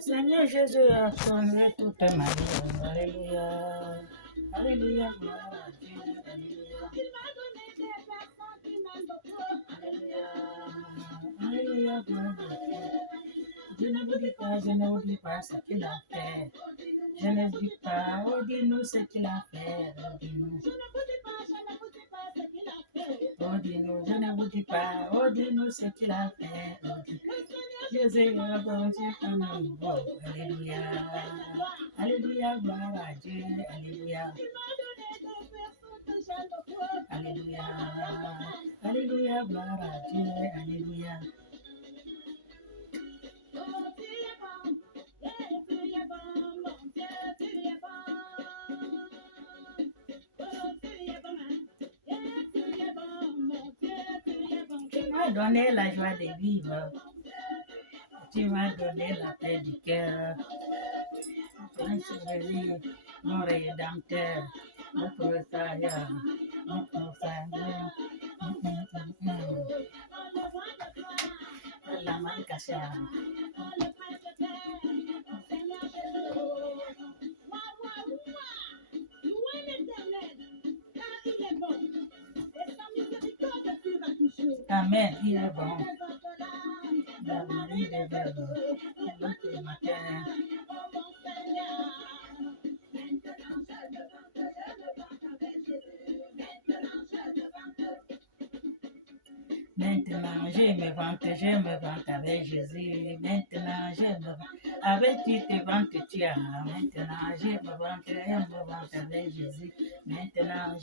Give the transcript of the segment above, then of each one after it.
Seigneur Jésus a changé toute ma vie. Alléluia. Alléluia. Gloire à Dieu. Alléluia. Alléluia. Gloire à Dieu. Je ne vous dis pas ce qu'il a fait. Je ne dis pas, oh dis-nous ce qu'il a fait. Oh dis-nous. Oh dis-nous, je ne vous dis pas, oh dis-nous ce qu'il a fait. Oh dis-nous. Jésus a vendu un amour. Alléluia. Alléluia, gloire à Dieu. Alléluia. Alléluia. Alléluia, gloire à Dieu. Alléluia. Tu m'as donné la joie de vivre. Tu m'as donné la paix du cœur. Jésus, mon rédempteur, notre Seigneur, notre Seigneur. La main cachée. Amen, il est bon. La Marie des Verbes, le matin. Maintenant, je me vante avec Jésus. Maintenant, je me vante. Avec qui te vantes tu as. Maintenant, je me vante avec Jésus. Maintenant,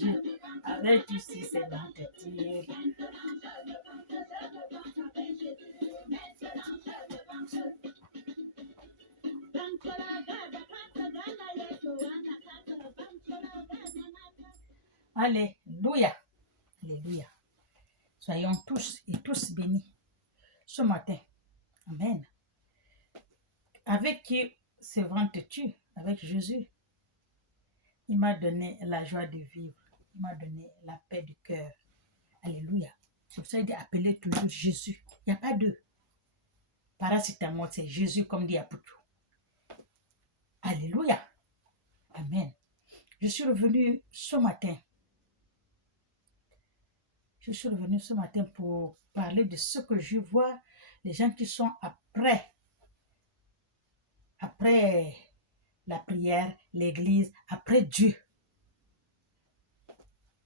avec qui si c'est vante-t-il. Alléluia. Alléluia. Soyons tous et tous bénis ce matin. Amen. Avec qui se vantes-tu? Avec Jésus. Il m'a donné la joie de vivre. Il m'a donné la paix du cœur. Alléluia. C'est pour ça qu'il dit appeler toujours Jésus. Il n'y a pas deux. Paracétamol, c'est Jésus comme dit Apoutou. Alléluia. Amen. Je suis revenu ce matin. Je suis revenu ce matin pour parler de ce que je vois, les gens qui sont après la prière, l'église, après Dieu.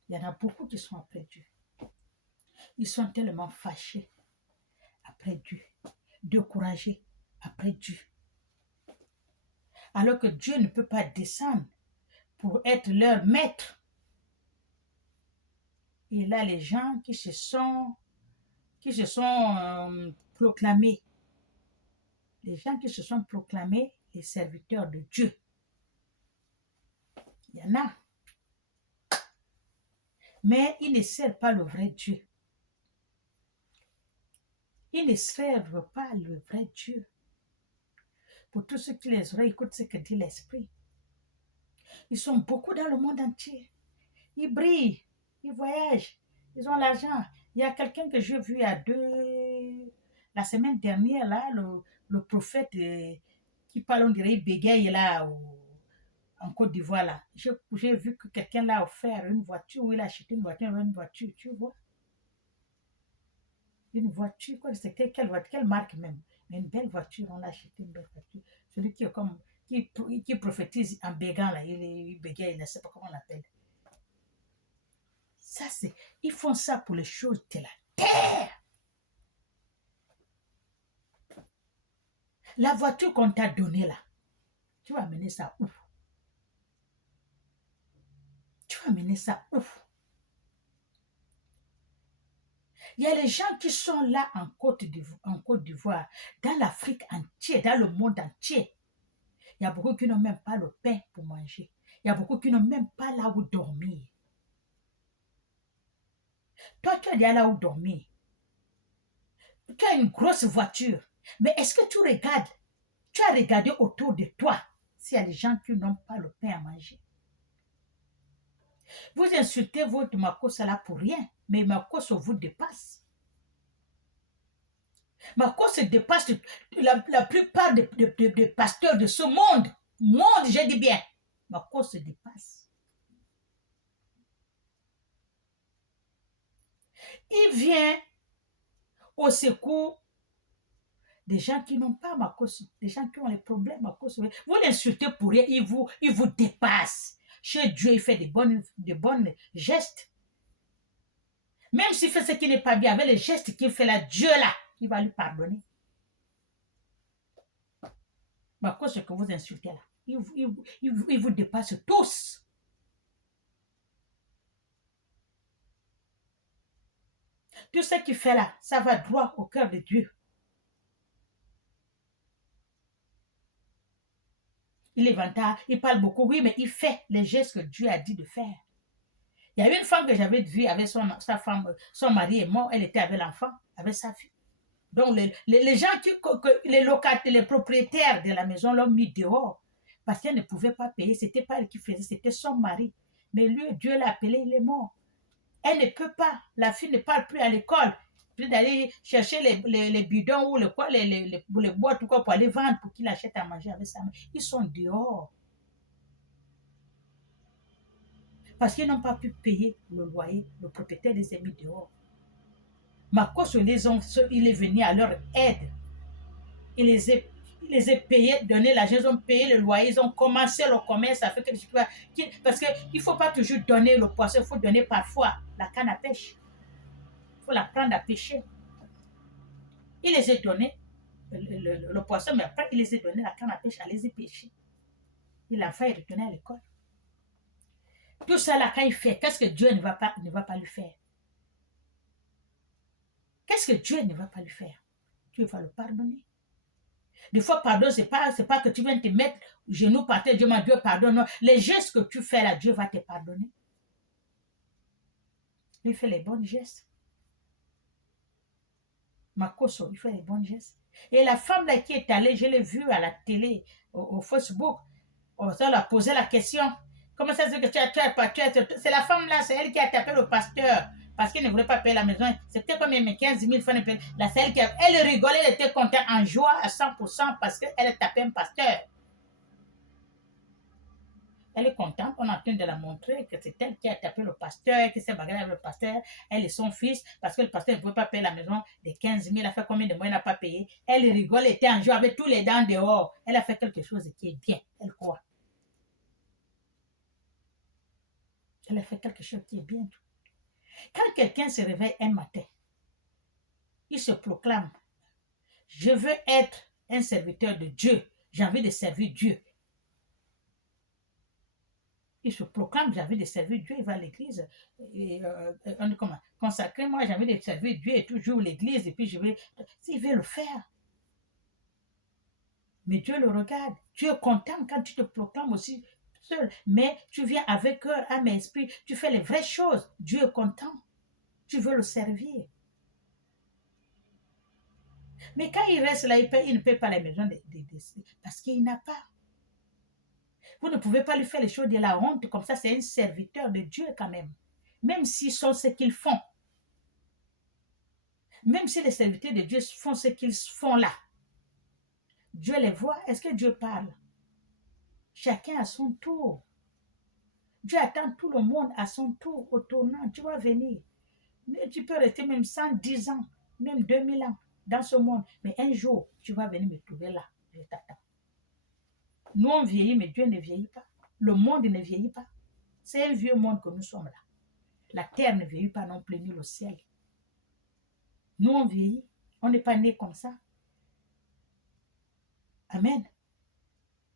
Il y en a beaucoup qui sont après Dieu. Ils sont tellement fâchés après Dieu, découragés après Dieu. Alors que Dieu ne peut pas descendre pour être leur maître. Et là, les gens qui se sont proclamés, les gens qui se sont proclamés les serviteurs de Dieu. Il y en a. Mais ils ne servent pas le vrai Dieu. Ils ne servent pas le vrai Dieu. Pour tous ceux qui les oreilles écoutent ce que dit l'Esprit. Ils sont beaucoup dans le monde entier. Ils brillent, ils voyagent, ils ont l'argent. Il y a quelqu'un que j'ai vu la semaine dernière, là, le prophète qui parle, on dirait, il bégaye là, en Côte d'Ivoire, là. J'ai vu que quelqu'un l'a offert une voiture, ou il a acheté une voiture, tu vois. Une voiture, c'est quelle marque même? Mais une belle voiture, on l'a acheté une belle voiture. Celui qui prophétise en bégant, là, il bégaye, je ne sais pas comment on l'appelle. Ça, ils font ça pour les choses de la terre. La voiture qu'on t'a donnée là, tu vas amener ça où? Tu vas amener ça où? Il y a les gens qui sont là en Côte d'Ivoire, dans l'Afrique entière, dans le monde entier. Il y a beaucoup qui n'ont même pas le pain pour manger. Il y a beaucoup qui n'ont même pas là où dormir. Toi, tu as déjà là où dormir. Tu as une grosse voiture. Mais est-ce que tu regardes? Tu as regardé autour de toi s'il y a des gens qui n'ont pas le pain à manger. Vous insultez votre Makos là pour rien, mais Makos vous dépasse. Marco se dépasse la plupart des pasteurs de ce monde. Monde, je dis bien. Marco se dépasse. Il vient au secours des gens qui n'ont pas Marcos, des gens qui ont les problèmes Marcos. Vous l'insultez pour rien, il vous dépasse. Chez Dieu, il fait de bonnes gestes. Même s'il fait ce qui n'est pas bien, avec les gestes qu'il fait là, Dieu là, il va lui pardonner. Marcos, ce que vous insultez là, il vous dépasse tous. Tout ce qu'il fait là, ça va droit au cœur de Dieu. Il est vantard, il parle beaucoup, oui, mais il fait les gestes que Dieu a dit de faire. Il y avait une femme que j'avais vue avec sa femme, son mari est mort, elle était avec l'enfant, avec sa fille. Donc les gens les locataires, les propriétaires de la maison l'ont mis dehors parce qu'elle ne pouvait pas payer. C'était pas elle qui faisait, c'était son mari. Mais lui, Dieu l'a appelé, il est mort. Elle ne peut pas, la fille ne parle plus à l'école. Puis d'aller chercher les bidons ou les boîtes ou quoi pour aller vendre pour qu'il achète à manger avec sa mère. Ils sont dehors. Parce qu'ils n'ont pas pu payer le loyer. Le propriétaire les a mis dehors. Marcos, il est venu à leur aide. Il les a payés, donné l'argent, ils ont payé le loyer, ils ont commencé le commerce. Ça fait parce qu'il ne faut pas toujours donner le poisson, il faut donner parfois la canne à pêche. Il faut la prendre à pêcher. Il les a donné le poisson, mais après, il les a donné la canne à pêche, à les pêcher. Et l'enfant est retourné à l'école. Tout ça là, quand il fait, qu'est-ce que Dieu ne va pas lui faire? Qu'est-ce que Dieu ne va pas lui faire? Dieu va le pardonner. Des fois, pardon, c'est pas que tu viens te mettre genoux par terre, Dieu pardonne. Non. Les gestes que tu fais là, Dieu va te pardonner. Il fait les bons gestes. Makoso, il fait les bons gestes. Et la femme là qui est allée, je l'ai vue à la télé, au Facebook, on a posé la question. Comment ça se fait que tu as c'est la femme là, c'est elle qui a tapé le pasteur parce qu'elle ne voulait pas payer la maison. C'était comme 15 000 francs de payer. Là, c'est elle elle rigolait, elle était contente en joie à 100% parce qu'elle a tapé un pasteur. Elle est contente, on est en train de la montrer que c'est elle qui a tapé le pasteur, qui s'est bagarré avec le pasteur, elle et son fils, parce que le pasteur ne pouvait pas payer la maison des 15 000, elle a fait combien de mois, elle n'a pas payé. Elle rigole, elle était en joie avec tous les dents dehors. Elle a fait quelque chose qui est bien, elle croit. Elle a fait quelque chose qui est bien. Quand quelqu'un se réveille un matin, il se proclame, je veux être un serviteur de Dieu, j'ai envie de servir Dieu. Il se proclame, j'ai envie de servir Dieu, il va à l'église, consacrer, moi j'ai envie de servir Dieu et toujours l'église, et puis je vais, s'il veut le faire. Mais Dieu le regarde, Dieu est content quand tu te proclames aussi seul, mais tu viens avec cœur, âme et esprit, tu fais les vraies choses, Dieu est content, tu veux le servir. Mais quand il reste là, il ne paye pas la maison parce qu'il n'a pas. Vous ne pouvez pas lui faire les choses de la honte comme ça, c'est un serviteur de Dieu quand même. Même s'ils sont ce qu'ils font. Même si les serviteurs de Dieu font ce qu'ils font là. Dieu les voit. Est-ce que Dieu parle? Chacun à son tour. Dieu attend tout le monde à son tour, au tournant. Tu vas venir. Mais tu peux rester même 110 ans, même 2000 ans dans ce monde. Mais un jour, tu vas venir me trouver là. Je t'attends. Nous, on vieillit, mais Dieu ne vieillit pas. Le monde ne vieillit pas. C'est un vieux monde que nous sommes là. La terre ne vieillit pas non plus, ni le ciel. Nous, on vieillit. On n'est pas né comme ça. Amen.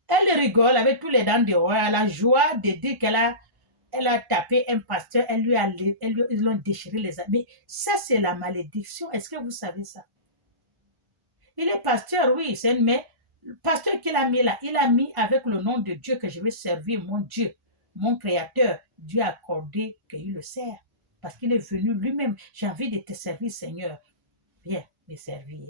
Elle rigole avec tous les dents dehors. Elle a la joie de dire qu'elle a tapé un pasteur. Ils l'ont déchiré les amis. Mais ça, c'est la malédiction. Est-ce que vous savez ça? Il est pasteur, oui, mais le pasteur qu'il a mis là, il a mis avec le nom de Dieu que je vais servir, mon Dieu, mon Créateur. Dieu a accordé qu'il le sert. Parce qu'il est venu lui-même. J'ai envie de te servir, Seigneur. Viens me servir.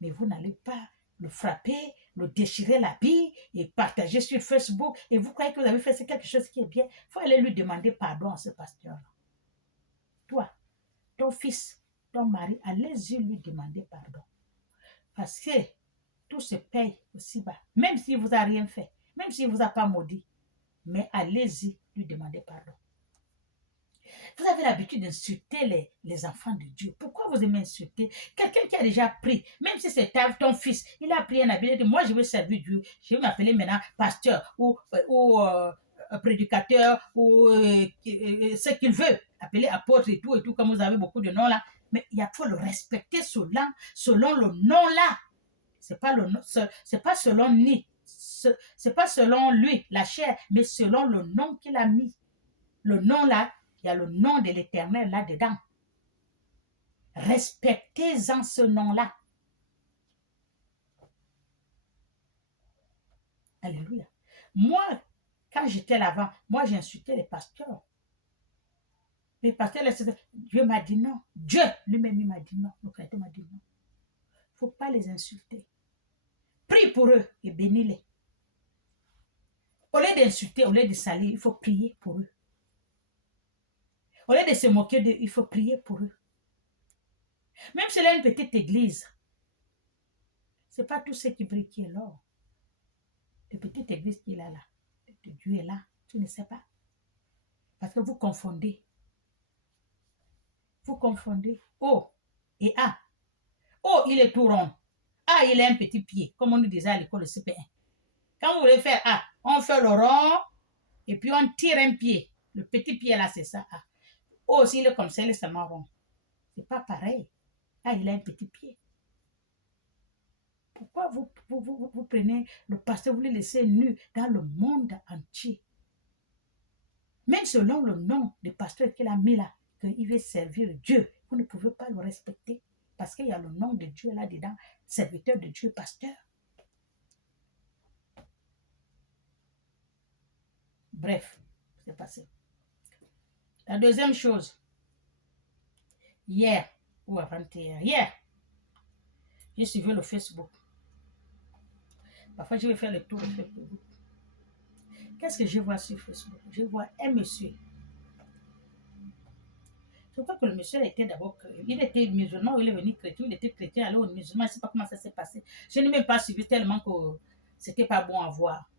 Mais vous n'allez pas le frapper, le déchirer l'habit et partager sur Facebook. Et vous croyez que vous avez fait quelque chose qui est bien. Il faut aller lui demander pardon à ce pasteur-là. Toi, ton fils, ton mari, allez-y lui demander pardon. Parce que tout se paye aussi bas. Même s'il ne vous a rien fait, même s'il ne vous a pas maudit, mais allez-y lui demander pardon. Vous avez l'habitude d'insulter les enfants de Dieu. Pourquoi vous aimez insulter quelqu'un qui a déjà pris, même si c'est ton fils, il a pris un habit, il a dit, moi je veux servir Dieu, je vais m'appeler maintenant pasteur ou prédicateur ou ce qu'il veut, appeler apôtre et tout, comme vous avez beaucoup de noms là. Mais il faut le respecter selon le nom là. C'est pas selon c'est pas selon lui, la chair, mais selon le nom qu'il a mis. Le nom là, il y a le nom de l'Éternel là-dedans. Respectez-en ce nom-là. Alléluia. Moi, quand j'étais là-bas, moi j'insultais les pasteurs. Les pasteurs, Dieu m'a dit non. Dieu lui-même m'a dit non. Le chrétien m'a dit non. Il ne faut pas les insulter. Prie pour eux et bénis-les. Au lieu d'insulter, au lieu de salir, il faut prier pour eux. Au lieu de se moquer d'eux, il faut prier pour eux. Même s'il a une petite église, ce n'est pas tout ce qui brille qui est l'or. La petite église qu'il a là, Dieu est là, tu ne sais pas. Parce que vous confondez. Vous confondez O et A. O, il est tout rond. A, il a un petit pied, comme on nous disait à l'école de CP1. Quand vous voulez faire A, on fait le rond et puis on tire un pied. Le petit pied là, c'est ça A. O aussi, il est comme ça, il est seulement rond. C'est pas pareil. A, il a un petit pied. Pourquoi vous prenez le pasteur, vous le laissez nu dans le monde entier? Même selon le nom du pasteur qu'il a mis là, qu'il veut servir Dieu, vous ne pouvez pas le respecter parce qu'il y a le nom de Dieu là-dedans, serviteur de Dieu, pasteur. Bref, c'est passé. La deuxième chose, hier ou avant-hier, j'ai suivi le Facebook. Parfois, je vais faire le tour de Facebook. Qu'est-ce que je vois sur Facebook? Je vois un monsieur. Je crois que le monsieur était d'abord, il était musulman, il est venu chrétien, il était chrétien, alors musulman, je ne sais pas comment ça s'est passé. Je n'ai même pas suivi tellement que c'était pas bon à voir.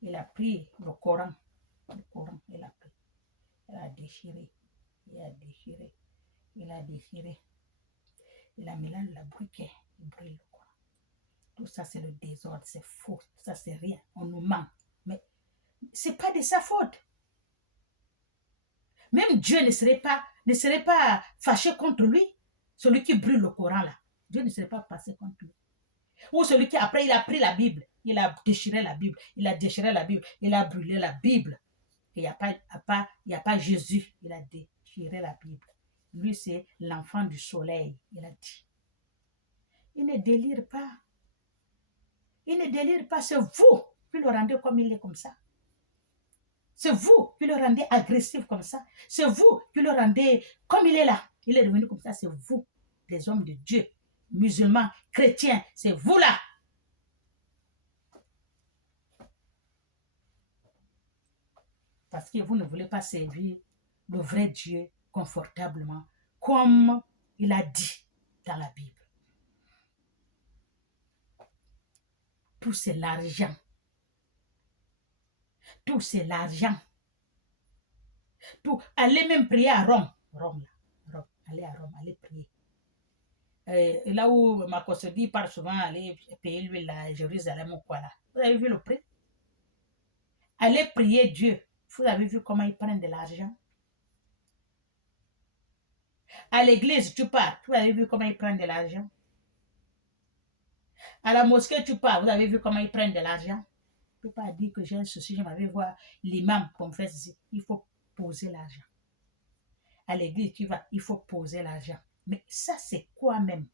Il a pris le Coran, il a pris, il a déchiré, il a mis là le briquet, il brûle le Coran. Tout ça c'est le désordre, c'est faux, tout ça c'est rien, on nous ment. Mais c'est pas de sa faute. Même Dieu ne serait pas fâché contre lui, celui qui brûle le Coran là. Dieu ne serait pas passé contre lui. Ou celui qui après il a pris la Bible, il a déchiré la Bible, il a brûlé la Bible. Il n'y a pas Jésus, il a déchiré la Bible. Lui c'est l'enfant du soleil, il a dit. Il ne délire pas. Il ne délire pas, c'est vous qui le rendez comme il est comme ça. C'est vous qui le rendez agressif comme ça. C'est vous qui le rendez comme il est là. Il est devenu comme ça. C'est vous, les hommes de Dieu, musulmans, chrétiens. C'est vous là. Parce que vous ne voulez pas servir le vrai Dieu confortablement, comme il a dit dans la Bible. Tout c'est l'argent. Tout c'est l'argent. Tout. Allez même prier à Rome. Rome. Allez à Rome, allez prier. Là où ma dit part souvent aller payer l'huile à Jérusalem ou quoi là. Vous avez vu le prix? Allez prier Dieu. Vous avez vu comment ils prennent de l'argent? À l'église, tu pars. Vous avez vu comment ils prennent de l'argent? À la mosquée, tu pars. Vous avez vu comment ils prennent de l'argent? Je ne peux pas dire que j'ai un souci, je m'avais voir l'imam qu'on fait ici. Il faut poser l'argent. À l'église, tu vas, il faut poser l'argent. Mais ça, c'est quoi même?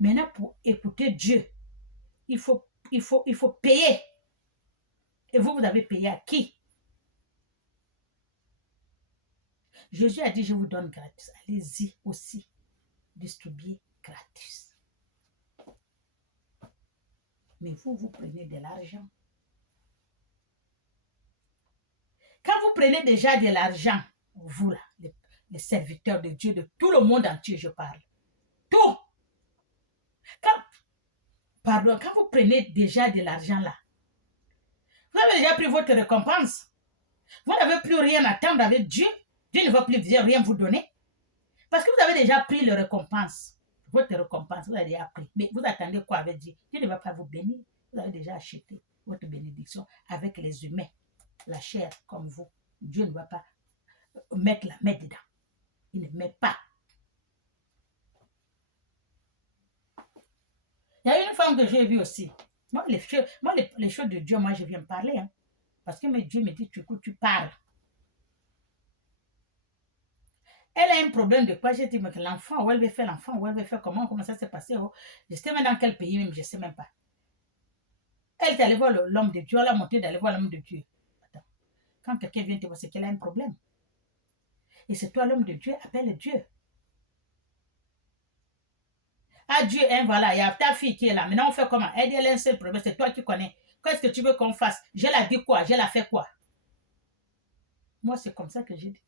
Maintenant, pour écouter Dieu, il faut payer. Et vous avez payé à qui? Jésus a dit, je vous donne gratis. Allez-y aussi, distribuer gratis. Mais vous prenez de l'argent. Quand vous prenez déjà de l'argent, vous là, les serviteurs de Dieu, de tout le monde entier, je parle. Tout. Pardon, quand vous prenez déjà de l'argent là, vous avez déjà pris votre récompense. Vous n'avez plus rien à attendre avec Dieu. Dieu ne va plus rien vous donner. Parce que vous avez déjà pris le récompense. Votre récompense, vous avez déjà pris. Mais vous attendez quoi avec Dieu? Dieu ne va pas vous bénir. Vous avez déjà acheté votre bénédiction avec les humains, la chair comme vous. Dieu ne va pas mettre la main dedans. Il ne met pas. Il y a une femme que j'ai vue aussi. Moi, les choses de Dieu, moi, je viens parler. Hein, parce que Dieu me dit, tu parles. Elle a un problème de quoi? J'ai dit, mais l'enfant, où elle veut faire l'enfant, où elle veut faire comment ça s'est passé? Oh, je ne sais même dans quel pays, même, je ne sais même pas. Elle est allée voir l'homme de Dieu, elle a monté d'aller voir l'homme de Dieu. Attends. Quand quelqu'un vient te voir, c'est qu'elle a un problème. Et c'est toi, l'homme de Dieu, appelle Dieu. Ah, Dieu, hein, voilà, il y a ta fille qui est là. Maintenant, on fait comment? Elle dit, elle a un seul problème, c'est toi qui connais. Qu'est-ce que tu veux qu'on fasse? Je l'ai dit quoi? Je l'ai fait quoi? Moi, c'est comme ça que j'ai dit.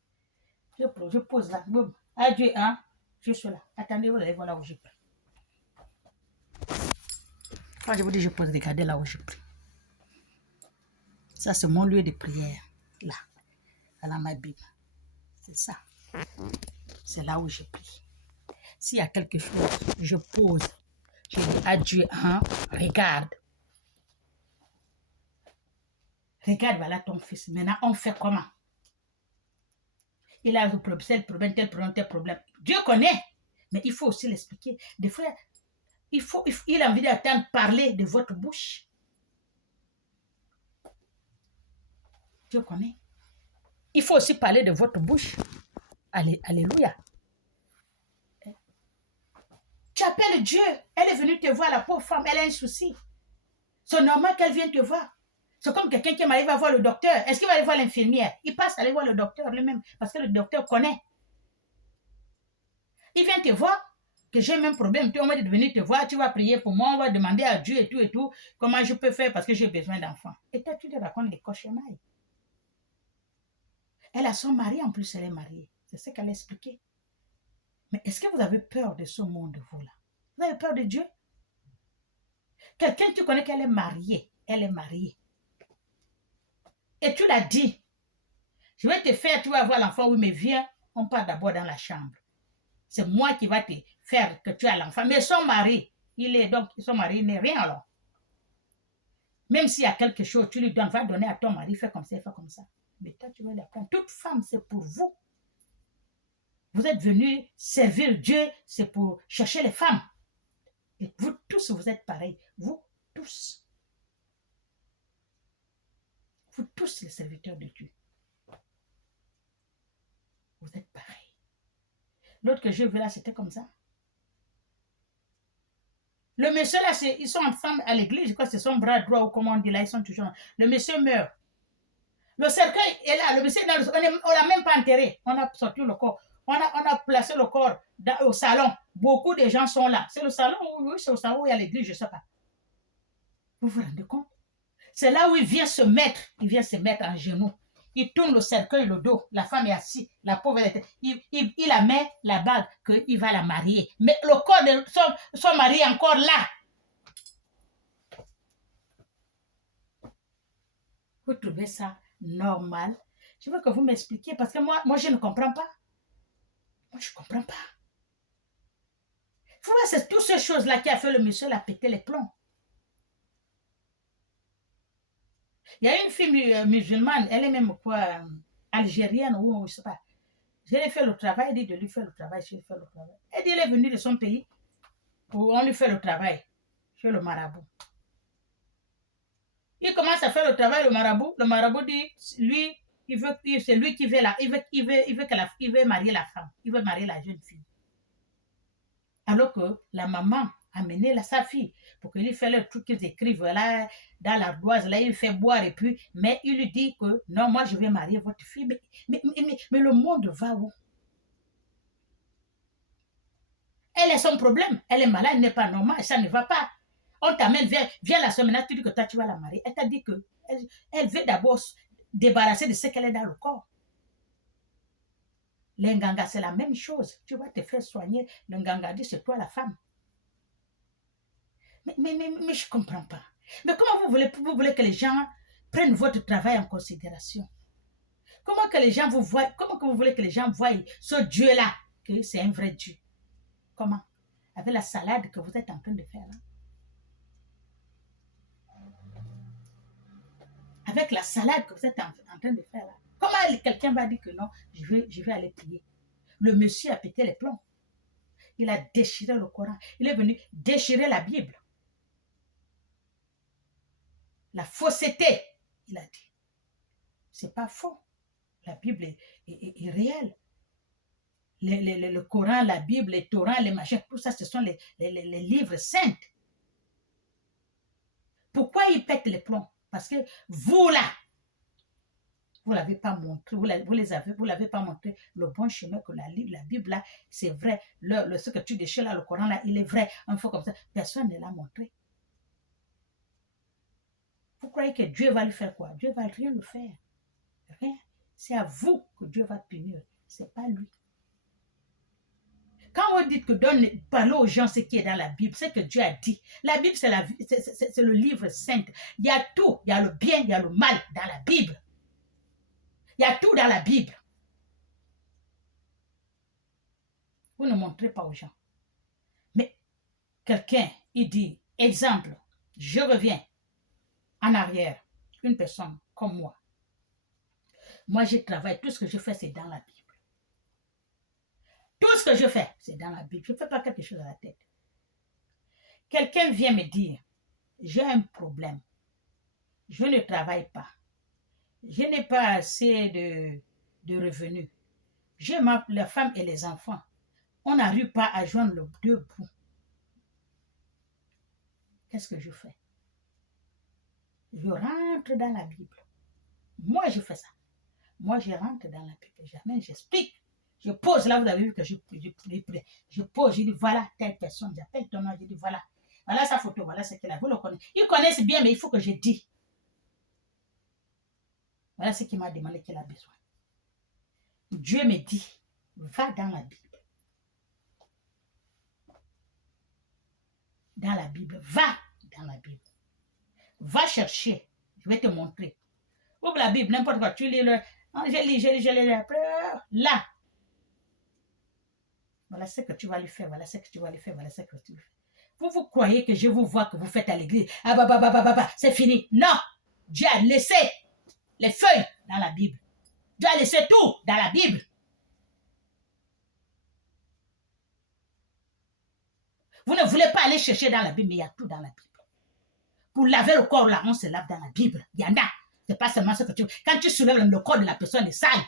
Je pose là. Boum. Ah, Dieu, hein? Je suis là. Attendez, vous allez voir là où je prie. Quand je vous dis, je pose, regardez là où je prie. Ça, c'est mon lieu de prière. Là. Dans ma Bible. C'est ça. C'est là où je prie. S'il y a quelque chose, je pose. Je dis à Dieu, hein, regarde. Regarde, voilà ton fils. Maintenant, on fait comment? Il a un problème, tel problème. Dieu connaît, mais il faut aussi l'expliquer. Des fois, il a envie d'entendre parler de votre bouche. Dieu connaît. Il faut aussi parler de votre bouche. Alléluia. Tu appelles Dieu. Elle est venue te voir, la pauvre femme, elle a un souci. C'est normal qu'elle vienne te voir. C'est comme quelqu'un qui m'arrive à voir le docteur. Est-ce qu'il va aller voir l'infirmière? Il passe à aller voir le docteur lui-même parce que le docteur connaît. Il vient te voir, que j'ai même problème. On va venir te voir, tu vas prier pour moi, on va demander à Dieu et tout, comment je peux faire parce que j'ai besoin d'enfants. Et toi, tu te racontes des cauchemars. Elle a son mari, en plus elle est mariée. C'est ce qu'elle a expliqué. Mais est-ce que vous avez peur de ce monde, vous là? Vous avez peur de Dieu? Quelqu'un, tu connais qu'elle est mariée. Elle est mariée. Et tu l'as dit. Je vais te faire, tu vas avoir l'enfant. Oui, mais viens, on part d'abord dans la chambre. C'est moi qui va te faire que tu as l'enfant. Mais son mari, son mari n'est rien alors. Même s'il y a quelque chose, tu lui donnes, va donner à ton mari, fais comme ça, fais comme ça. Mais toi, tu vas l'apprendre. Toute femme, c'est pour vous. Vous êtes venus servir Dieu, c'est pour chercher les femmes. Et vous tous, vous êtes pareils. Vous tous. Vous tous, les serviteurs de Dieu. Vous êtes pareils. L'autre que j'ai vu là, c'était comme ça. Le monsieur là, ils sont ensemble à l'église, je crois que c'est son bras droit ou comment on dit là, ils sont toujours. Le monsieur meurt. Le cercueil est là, le monsieur est là, on ne l'a même pas enterré. On a sorti le corps. On a placé le corps au salon. Beaucoup de gens sont là. C'est le salon, oui, c'est au salon où il y a l'église, je ne sais pas. Vous vous rendez compte? C'est là où il vient se mettre en genoux. Il tourne le cercueil, le dos. La femme est assise. La pauvre, il la met la bague qu'il va la marier. Mais le corps de son mari est encore là. Vous trouvez ça normal? Je veux que vous m'expliquiez parce que moi, je ne comprends pas. Moi, je ne comprends pas. Vous voyez, c'est toutes ces choses-là qui a fait le monsieur, il a pété les plombs. Il y a une fille musulmane, elle est même quoi, algérienne ou je ne sais pas. Je lui ai fait le travail, elle dit de lui faire le travail, je lui ai fait le travail. Elle dit, elle est venue de son pays, où on lui fait le travail, chez le marabout. Il commence à faire le travail, le marabout dit, lui, c'est lui qui veut il veut marier la femme, il veut marier la jeune fille. Alors que la maman a mené sa fille pour qu'il lui fasse le truc qu'ils écrivent là, dans l'ardoise, là, il fait boire et puis, mais il lui dit que non, moi je vais marier votre fille. Mais le monde va où? Elle est son problème, elle est malade, elle n'est pas normale, ça ne va pas. On t'amène, viens la semaine, tu dis que toi tu vas la marier. Elle t'a dit que elle veut d'abord se débarrasser de ce qu'elle est dans le corps. Les Nganga, c'est la même chose. Tu vas te faire soigner. Le Nganga dit, c'est toi la femme. Mais je ne comprends pas. Mais comment vous voulez que les gens prennent votre travail en considération? Comment que les gens vous voient, comment que vous voulez que les gens voient ce Dieu-là, que c'est un vrai Dieu? Comment? Avec la salade que vous êtes en train de faire là. Avec la salade que vous êtes en train de faire là. Comment quelqu'un va dire que non, je vais aller prier? Le monsieur a pété les plombs. Il a déchiré le Coran. Il est venu déchirer la Bible. La fausseté, il a dit. C'est pas faux. La Bible est réelle. Le Coran, la Bible, les Torans, les machins, tout ça, ce sont les livres saints. Pourquoi il pète les plombs? Parce que vous là, vous ne l'avez pas montré, vous l'avez pas montré le bon chemin que la Bible là, c'est vrai. Ce que tu déchires là, le Coran là, il est vrai. Un peu comme ça. Personne ne l'a montré. Vous croyez que Dieu va lui faire quoi? Dieu va rien le faire. Rien. C'est à vous que Dieu va punir. C'est pas lui. Quand on dit que parler aux gens ce qui est dans la Bible, c'est que Dieu a dit. La Bible, c'est le livre saint. Il y a tout. Il y a le bien, il y a le mal dans la Bible. Il y a tout dans la Bible. Vous ne montrez pas aux gens. Mais quelqu'un, il dit, exemple, je reviens en arrière, une personne comme moi. Moi, je travaille, tout ce que je fais, c'est dans la Bible. Tout ce que je fais, c'est dans la Bible. Je ne fais pas quelque chose à la tête. Quelqu'un vient me dire, j'ai un problème. Je ne travaille pas. Je n'ai pas assez de revenus. J'ai la femme et les enfants. On n'arrive pas à joindre les deux bouts. Qu'est-ce que je fais? Je rentre dans la Bible. Moi, je fais ça. Moi, je rentre dans la Bible. Jamais j'explique. Je pose, là, vous avez vu que je pose, je dis, voilà, telle personne, j'appelle ton nom, je dis, voilà. Voilà sa photo, voilà ce qu'il a. Vous le connaissez. Ils connaissent bien, mais il faut que je dise. Voilà ce qu'il m'a demandé qu'il a besoin. Dieu me dit, va dans la Bible. Dans la Bible, va dans la Bible. Va chercher, je vais te montrer. Ouvre la Bible, n'importe quoi, tu lis le... Je lis après, là. Voilà ce que tu vas lui faire, voilà ce que tu vas lui faire, voilà ce que tu vas lui faire. Vous croyez que je vous vois que vous faites à l'église, ah c'est fini. Non, Dieu a laissé les feuilles dans la Bible. Dieu a laissé tout dans la Bible. Vous ne voulez pas aller chercher dans la Bible, mais il y a tout dans la Bible. Pour laver le corps, là, on se lave dans la Bible. Il y en a. C'est pas seulement ce que tu veux. Quand tu soulèves le corps de la personne est sale.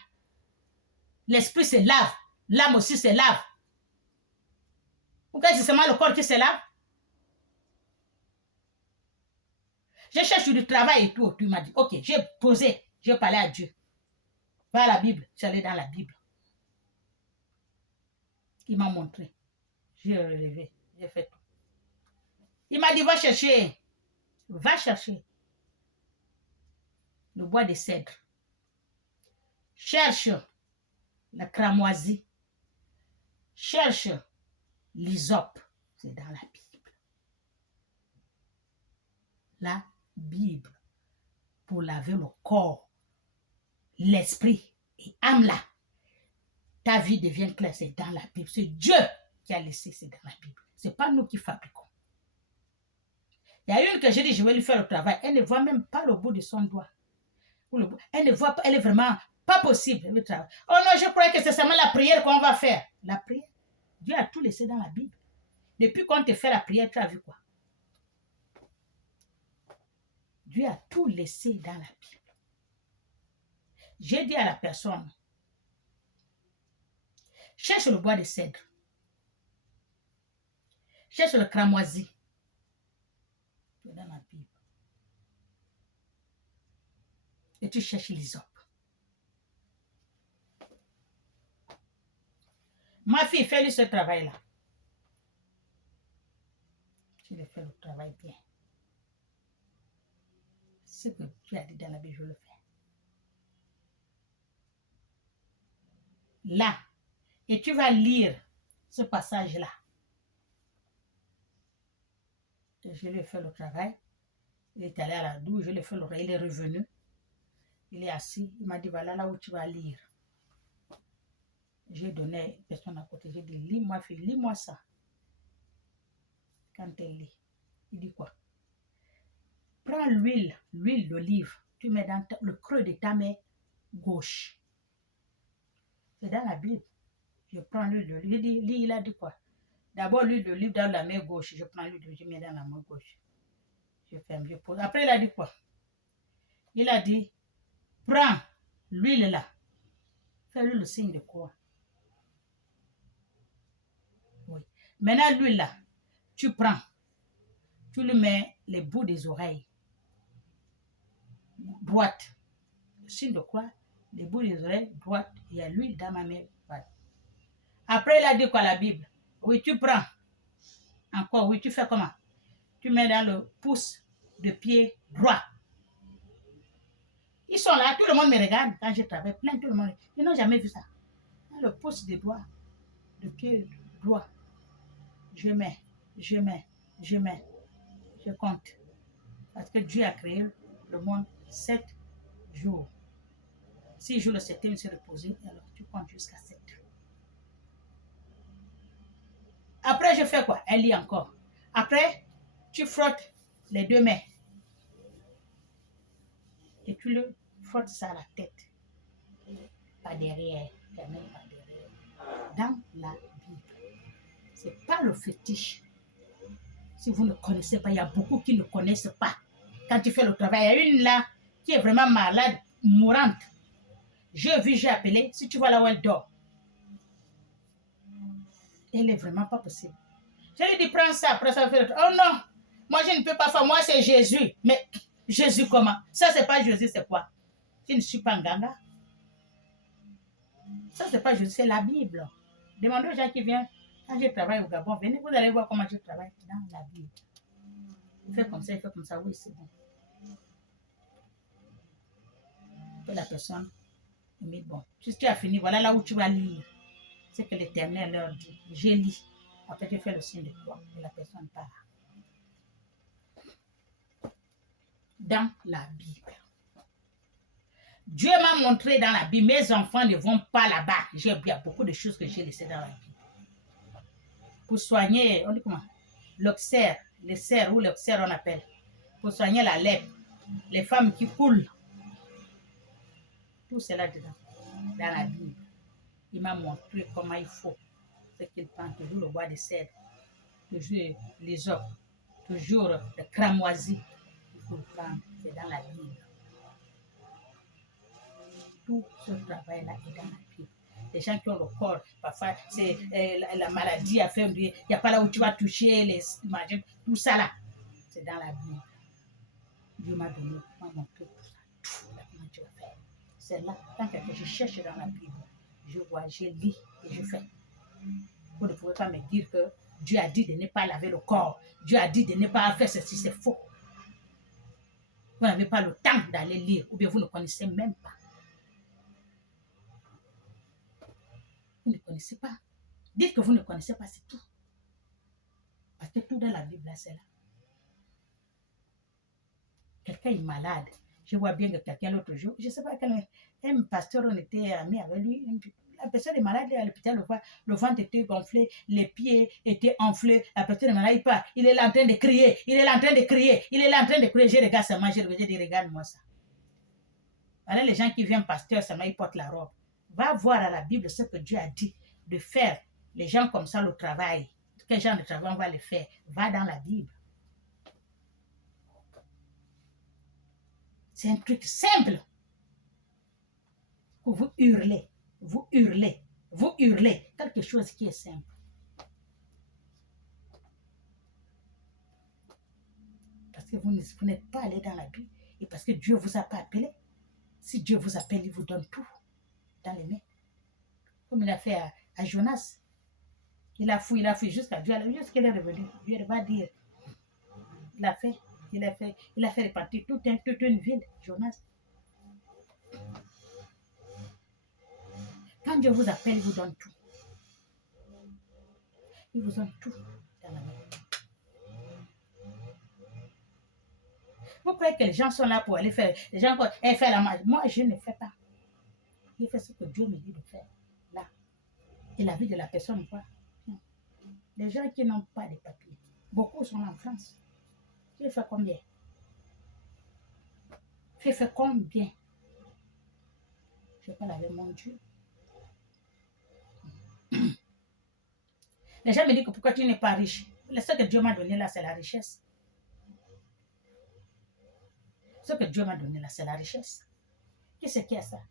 L'esprit se lave. L'âme aussi se lave. Pourquoi c'est seulement le corps qui se lave? Je cherche du travail et tout. Tu m'as dit, ok, j'ai posé, j'ai parlé à Dieu. Va à la Bible. J'allais dans la Bible. Il m'a montré. J'ai relevé. J'ai fait tout. Il m'a dit, va chercher. Va chercher le bois de cèdre. Cherche la cramoisie. Cherche l'hysope. C'est dans la Bible. La Bible. Pour laver le corps, l'esprit et âme là. Ta vie devient claire. C'est dans la Bible. C'est Dieu qui a laissé. C'est dans la Bible. Ce n'est pas nous qui fabriquons. Il y a une que j'ai dit, je vais lui faire le travail. Elle ne voit même pas le bout de son doigt. Elle ne voit pas, elle est vraiment pas possible. Oh non, je croyais que c'est seulement la prière qu'on va faire. La prière, Dieu a tout laissé dans la Bible. Depuis qu'on te fait la prière, tu as vu quoi? Dieu a tout laissé dans la Bible. J'ai dit à la personne, cherche le bois de cèdre. Cherche le cramoisi. Dans la Bible. Et tu cherches l'hysope. Ma fille, fais-lui ce travail-là. Tu lui fais le travail bien. Ce que tu as dit dans la Bible, je le fais. Là, Et tu vas lire ce passage-là. Je lui ai fait le travail. Il est allé à la douche, je lui ai fait le travail. Il est revenu. Il est assis. Il m'a dit, voilà là où tu vas lire. J'ai donné à une personne à côté. J'ai dit, lis-moi, fille, lis-moi ça. Quand elle lit, il dit quoi? Prends l'huile d'olive. Tu mets dans le creux de ta main gauche. C'est dans la Bible. Je prends l'huile d'olive. Il dit, il a dit quoi? D'abord, l'huile d'olive dans la main gauche. Je prends l'huile d'olive, je mets dans la main gauche. Je ferme, je pose. Après, il a dit quoi? Il a dit, prends l'huile là. Fais-lui le signe de croix. Oui. Maintenant, l'huile là, tu prends. Tu lui mets les bouts des oreilles. Droite. Le signe de croix, les bouts des oreilles, droite. Il y a l'huile dans ma main. Droite. Après, il a dit quoi la Bible? Oui, tu prends. Encore, oui, tu fais comment? Tu mets dans le pouce de pied droit. Ils sont là, tout le monde me regarde quand je travaille, plein tout le monde. Ils n'ont jamais vu ça. Dans le pouce de doigt, de pied droit, je mets, je compte. Parce que Dieu a créé le monde 7 jours. 6 jours, le 7e, il s'est reposé, alors tu comptes jusqu'à 7. Après, je fais quoi? Elle lit encore. Après, tu frottes les deux mains. Et tu le frottes ça à la tête. Pas derrière, quand même pas derrière. Dans la Bible. Ce n'est pas le fétiche. Si vous ne connaissez pas, il y a beaucoup qui ne connaissent pas. Quand tu fais le travail, il y a une là qui est vraiment malade, mourante. J'ai appelé, si tu vois là où elle dort. Elle n'est vraiment pas possible. Je lui dis, prends ça, après ça, faire le travail. Oh non, moi je ne peux pas faire, moi c'est Jésus. Mais Jésus comment? Ça c'est pas Jésus, c'est quoi? Je ne suis pas un ganga. Ça c'est pas Jésus, c'est la Bible. Demandez aux gens qui viennent, quand je travaille au Gabon, venez, vous allez voir comment je travaille dans la Bible. Il fait comme ça, oui c'est bon. Et la personne, mais bon, si tu as fini, voilà là où tu vas lire. C'est que l'Éternel leur dit, je lis. Après, tu fais le signe de croix et la personne part. Dans la Bible. Dieu m'a montré dans la Bible, mes enfants ne vont pas là-bas. Il y a beaucoup de choses que j'ai laissées dans la Bible. Pour soigner, on dit comment? L'oxère, les cerfs ou l'oxère on appelle. Pour soigner la lèpre, les femmes qui coulent. Tout cela dedans, dans la Bible. Il m'a montré comment il faut. Ce qu'il prend, toujours le bois de cèdre, toujours les os, toujours le cramoisi. Il faut le prendre, c'est dans la Bible. Tout ce travail-là est dans la Bible. Les gens qui ont le corps, parfois, c'est la maladie a fait, il n'y a pas là où tu vas toucher, les imagines, tout ça là, c'est dans la Bible. Dieu m'a donné, m'a montré tout ça, tout là, comment tu vas faire. C'est là, tant que je cherche dans la Bible, je vois, je lis et je fais. Vous ne pouvez pas me dire que Dieu a dit de ne pas laver le corps. Dieu a dit de ne pas faire ceci, c'est faux. Vous n'avez pas le temps d'aller lire, ou bien vous ne connaissez même pas. Vous ne connaissez pas. Dites que vous ne connaissez pas, c'est tout. Parce que tout dans la Bible, là, c'est là. Quelqu'un est malade. Je vois bien que quelqu'un l'autre jour, je ne sais pas, un pasteur, on était amis avec lui. La personne est malade, à l'hôpital, le ventre était gonflé, les pieds étaient enflés, la personne est malade, il part, il est là en train de crier, il est là en train de crier, il est là en train de crier, je regarde seulement, je dis, regarde-moi ça. Voilà les gens qui viennent pasteur, seulement ils portent la robe. Va voir à la Bible ce que Dieu a dit de faire. Les gens comme ça, le travail, quel genre de travail on va le faire? Va dans la Bible. C'est un truc simple. Vous hurlez. Vous hurlez, vous hurlez, quelque chose qui est simple. Parce que vous n'êtes pas allé dans la Bible et parce que Dieu ne vous a pas appelé. Si Dieu vous appelle, il vous donne tout dans les mains. Comme il a fait à Jonas. Il a fui jusqu'à Dieu, jusqu'à qu'il est revenu. Dieu va dire, il a fait répartir toute une ville, Jonas. Quand Dieu vous appelle, il vous donne tout. Ils vous ont tout dans la main. Vous croyez que les gens sont là pour aller faire, les gens vont faire la magie. Moi, je ne fais pas. Je fais ce que Dieu me dit de faire. Là. Et la vie de la personne, quoi. Les gens qui n'ont pas de papiers, beaucoup sont en France. J'ai fait combien? J'ai fait combien? Je parle avec mon Dieu. Les gens me disent que pourquoi tu n'es pas riche? Ce que Dieu m'a donné là, c'est la richesse. Ce que Dieu m'a donné là, c'est la richesse. Qui c'est qui a ça?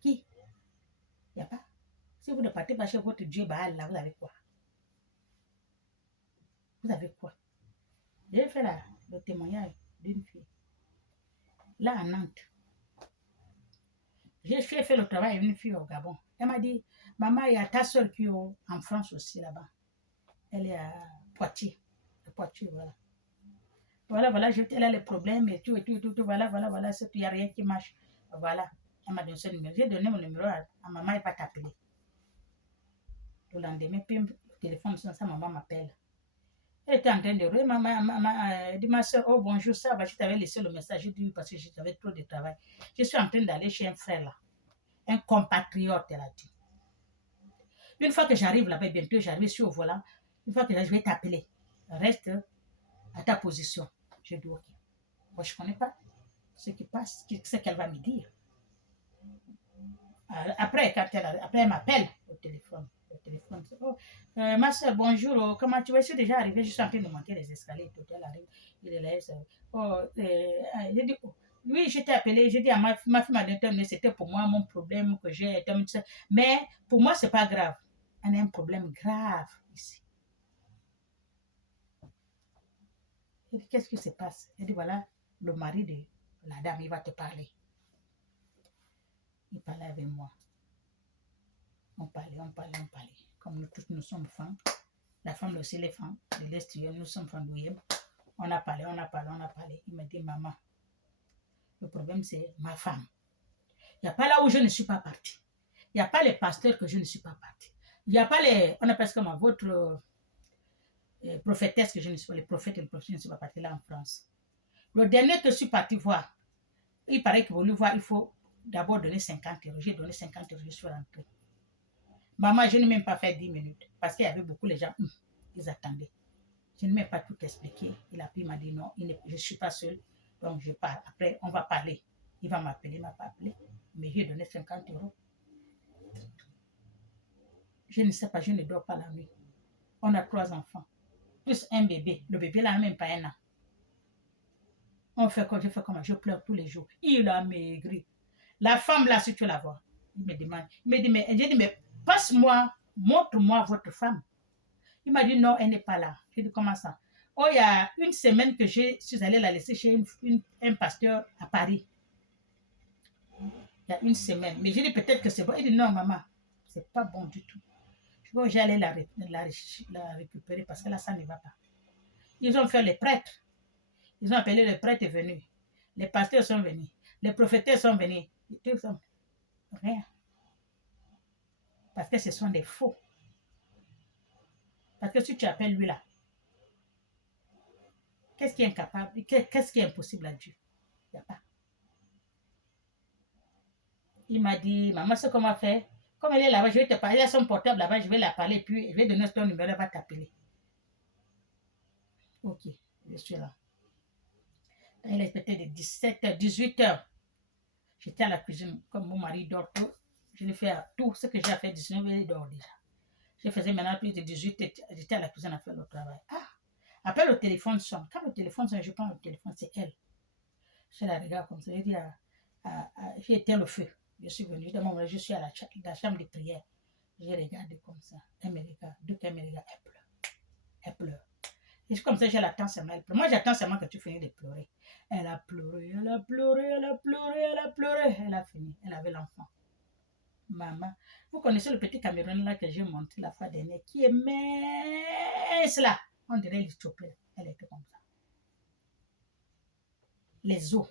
Qui? Il n'y a pas. Si vous ne partez pas chez votre Dieu Baal, là, vous avez quoi? Vous avez quoi? J'ai fait le témoignage d'une fille. Là, à Nantes. J'ai fait le travail avec une fille au Gabon. Elle m'a dit, maman, il y a ta soeur qui est en France aussi là-bas. Elle est à Poitiers. À Poitiers, voilà. Voilà, elle a les problèmes et tout, voilà, il n'y a rien qui marche. Voilà, elle m'a donné ce numéro. J'ai donné mon numéro à maman, elle va t'appeler. Le lendemain, puis le téléphone sonne, sa maman m'appelle. Elle était en train de rire, elle dit, ma soeur, oh bonjour, ça va, je t'avais laissé le message, j'ai dit parce que j'avais trop de travail. Je suis en train d'aller chez un frère là, un compatriote, elle a dit. Une fois que j'arrive là-bas, bientôt j'arrive sur au volant, une fois que là, je vais t'appeler. Reste à ta position. Je dis, ok. Moi, je ne connais pas ce qui passe, ce qu'elle va me dire. Après, après elle m'appelle au téléphone. Oh, ma soeur, bonjour, oh, comment tu vas? Je suis déjà arrivée, je suis en train de monter les escaliers. Tout elle arrive, il est là. Oh, il dit, oh, oui, je t'ai appelé, j'ai dit à ma fille m'a donné, c'était pour moi mon problème que j'ai. Mais pour moi, ce n'est pas grave. On a un problème grave ici. Il dit, qu'est-ce qui se passe? Il dit, voilà, le mari de la dame, il va te parler. Il parlait avec moi. On parlait. Comme nous tous, nous sommes femmes. La femme aussi, les femmes de l'extérieur, nous sommes femmes douilles. On a parlé. Il me dit, maman, le problème, c'est ma femme. Il n'y a pas là où je ne suis pas partie. Il n'y a pas les pasteurs que je ne suis pas partie. Il n'y a pas les, on appelle ça comme votre prophétesse que je ne suis pas, les prophètes et les prophètes, je ne suis pas partie là en France. Le dernier que je suis partie voir, il paraît que pour lui voir, il faut d'abord donner 50 euros. J'ai donné 50 euros, je suis rentrée. Maman, je n'ai même pas fait 10 minutes parce qu'il y avait beaucoup de gens, ils attendaient. Je n'ai même pas tout expliqué. Il a pris, il m'a dit non, je ne suis pas seule, donc je pars. Après, on va parler. Il va m'appeler, il ne m'a pas appelé, mais j'ai donné 50 euros. Je ne sais pas, je ne dors pas la nuit. On a 3 enfants, plus un bébé. Le bébé n'a même pas 1 an. Je fais comment? Je pleure tous les jours. Il a maigri. La femme là, si tu la vois, il me demande, j'ai dit, mais passe-moi, montre-moi votre femme. Il m'a dit non, elle n'est pas là. J'ai dit comment ça? Oh, il y a 1 semaine que je suis allée la laisser chez un pasteur à Paris. Il y a 1 semaine. Mais j'ai dit peut-être que c'est bon. Il dit non, maman, c'est pas bon du tout. Je vais aller la récupérer parce que là, ça ne va pas. Ils ont fait les prêtres. Ils ont appelé les prêtres venus. Les pasteurs sont venus. Les prophétesses sont venus. Ils sont rien. Parce que ce sont des faux. Parce que si tu appelles lui là, qu'est-ce qui est incapable, qu'est-ce qui est impossible à Dieu? Il n'y a pas. Il m'a dit, maman, ce qu'on va faire, comme elle est là-bas, je vais te parler, il y a son portable là-bas, je vais la parler, puis je vais donner ton numéro, elle va t'appeler. Ok, je suis là. Il est peut-être de 17h, 18h. J'étais à la cuisine, comme mon mari dort tout, je lui fais tout ce que j'ai à faire, 19h, il dort déjà. Je faisais maintenant plus de 18h, j'étais à la cuisine à faire le travail. Ah, après le téléphone sonne. Quand le téléphone sonne, je prends le téléphone, c'est elle. Je la regarde comme ça, je dis, j'ai éteint le feu. Je suis venue, je suis à la chambre de prière. J'ai regardé comme ça. Elle me regarde. Dès qu'elle me regarde, elle pleure. Elle pleure. Et comme ça, je l'attends seulement. Elle pleure. Moi, j'attends seulement que tu finisses de pleurer. Elle a pleuré, elle a pleuré, elle a pleuré, elle a pleuré. Elle a fini. Elle avait l'enfant. Maman. Vous connaissez le petit Cameroun là que j'ai monté la fois dernière, qui est mince là. On dirait l'Éthiopie. Elle était comme ça. Les os.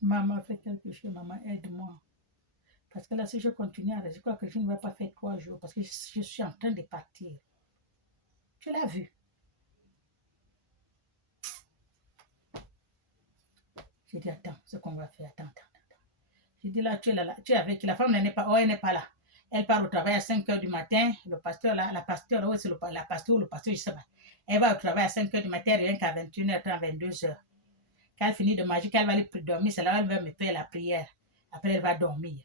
Maman, fais quelque chose. Maman, aide-moi. Parce que là, si je continue à rester, je crois que je ne vais pas faire 3 jours parce que je suis en train de partir. Tu l'as vu? J'ai dit, attends, ce qu'on va faire, attends. J'ai dit, là, tu es avec la femme, elle n'est pas, oh, elle n'est pas là. Elle part au travail à 5 heures du matin. Le pasteur, là, la pasteur, oui, c'est la pasteur ou le pasteur, je ne sais pas. Elle va au travail à 5 heures du matin, rien qu'à 21h30, 22h. Quand elle finit de manger, quand elle va aller dormir, c'est là où elle va me faire la prière. Après, elle va dormir.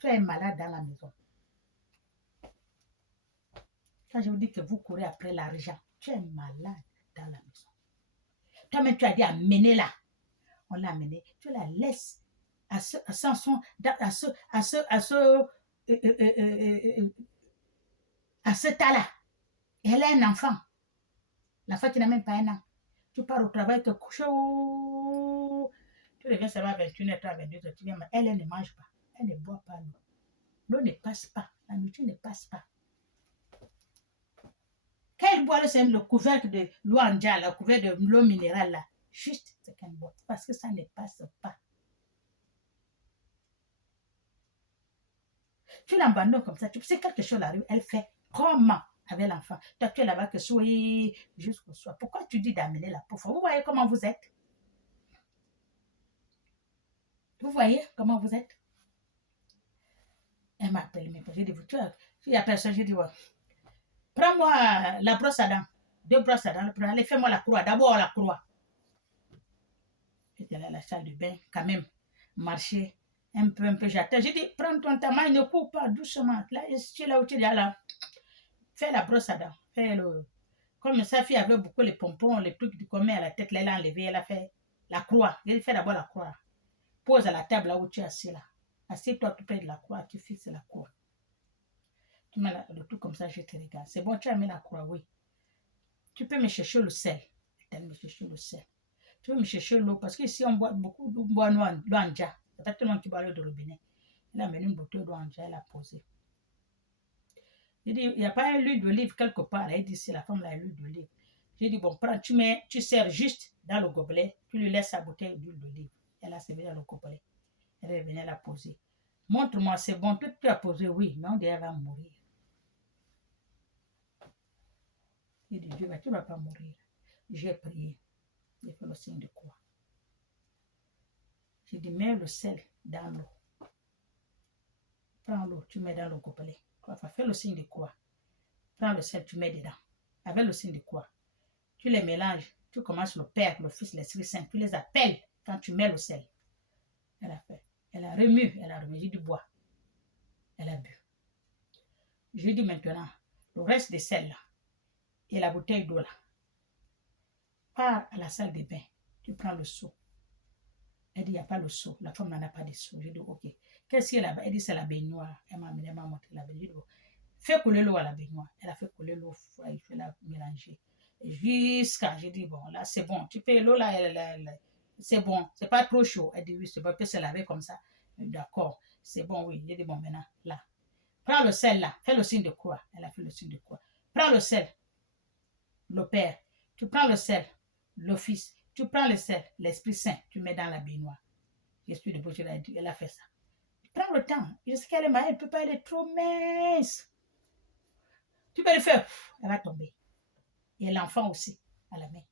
Tu es malade dans la maison. Quand je vous dis que vous courez après l'argent, tu es malade dans la maison. Toi-même, tu as dit amener là. On l'a amené. Tu la laisses à ce tas-là. Et elle a un enfant. L'enfant qui n'a même pas un an. Tu pars au travail, tu couches. Tu reviens, ça va à 21h, 22h. Tu viens, elle ne mange pas. Elle ne boit pas l'eau. L'eau ne passe pas. La nourriture ne passe pas. Quand elle boit, c'est le couvercle de l'eau en jarre, le couvercle de l'eau minérale là. Juste ce qu'elle boit. Parce que ça ne passe pas. Tu l'abandonnes comme ça. Tu sais, quelque chose arrive, elle fait comment avec l'enfant? Toi, tu es là-bas que soyez jusqu'au soir. Pourquoi tu dis d'amener la pauvre? Vous voyez comment vous êtes? Vous voyez comment vous êtes? Elle m'appelle, mais j'ai dit, il y a personne, j'ai dit, ouais. Prends-moi la brosse à dents. 2 brosses à dents. Allez, fais-moi la croix. D'abord la croix. J'étais là à la salle de bain, quand même. Marcher un peu, j'attends. J'ai dit, prends ton temps, ne cours pas doucement. Là, tu es là où tu es là. Fais la brosse à dents. Fais le... Comme sa fille avait beaucoup les pompons, les trucs du commun à la tête, là, elle a enlevé, elle a fait la croix. J'ai dit, fais d'abord la croix. Pose à la table là où tu es assis là. Assieds-toi tout près de la croix, tu fixes la croix. Tu mets le truc comme ça, je te regarde. C'est bon, tu as mis la croix, oui. Tu peux me chercher le sel. Elle me chercher le sel. Tu peux me chercher l'eau, parce qu'ici on boit beaucoup d'eau en jarre. C'est pas tout le monde qui boit l'eau de robinet. Elle a amené une bouteille d'eau en jarre, elle a posé. J'ai dit, il n'y a pas un huile d'olive quelque part. Elle dit, c'est la femme là, l'huile d'olive. J'ai dit, bon, prends, tu sers juste dans le gobelet, tu lui laisses sa bouteille d'huile d'olive. Elle a servi dans le gobelet. Elle est venue la poser. Montre-moi, c'est bon, tu as posé, oui, mais on dit, elle va mourir. J'ai dit, Dieu, mais tu ne vas pas mourir. J'ai prié. J'ai fait le signe de croix. J'ai dit, mets le sel dans l'eau. Prends l'eau, tu mets dans le gobelet. Fais le signe de croix. Prends le sel, tu mets dedans. Avec le signe de croix. Tu les mélanges. Tu commences le Père, le Fils, l'Esprit Saint. Tu les appelles quand tu mets le sel. Elle a fait. Elle a remué. J'ai du bois. Elle a bu. Je lui dis maintenant, le reste des sel là, et la bouteille d'eau là, pars à la salle de bain. Tu prends le seau. Elle dit, il n'y a pas le seau. La femme n'en a pas de seau. J'ai dit, ok. Qu'est-ce qu'il y a là-bas? Elle dit, c'est la baignoire. Elle m'a montré la baignoire. J'ai dit, fais couler l'eau à la baignoire. Elle a fait couler l'eau. Il faut la mélanger. Jusqu'à, j'ai dit, bon, là, c'est bon. Tu peux, l'eau là, c'est bon. C'est pas trop chaud. Elle dit, oui, c'est bon. Elle peut se laver comme ça. D'accord. C'est bon, oui. J'ai dit, bon, maintenant, là. Prends le sel là. Fais le signe de croix. Elle a fait le signe de croix. Prends le sel. Le Père. Tu prends le sel. Le Fils. Tu prends le sel. L'Esprit Saint. Tu mets dans la baignoire. L'Esprit de Dieu, elle a fait ça. Prends le temps. Je sais qu'elle est malade. Elle ne peut pas être trop mince. Tu peux le faire. Elle va tomber. Et l'enfant aussi, à la main.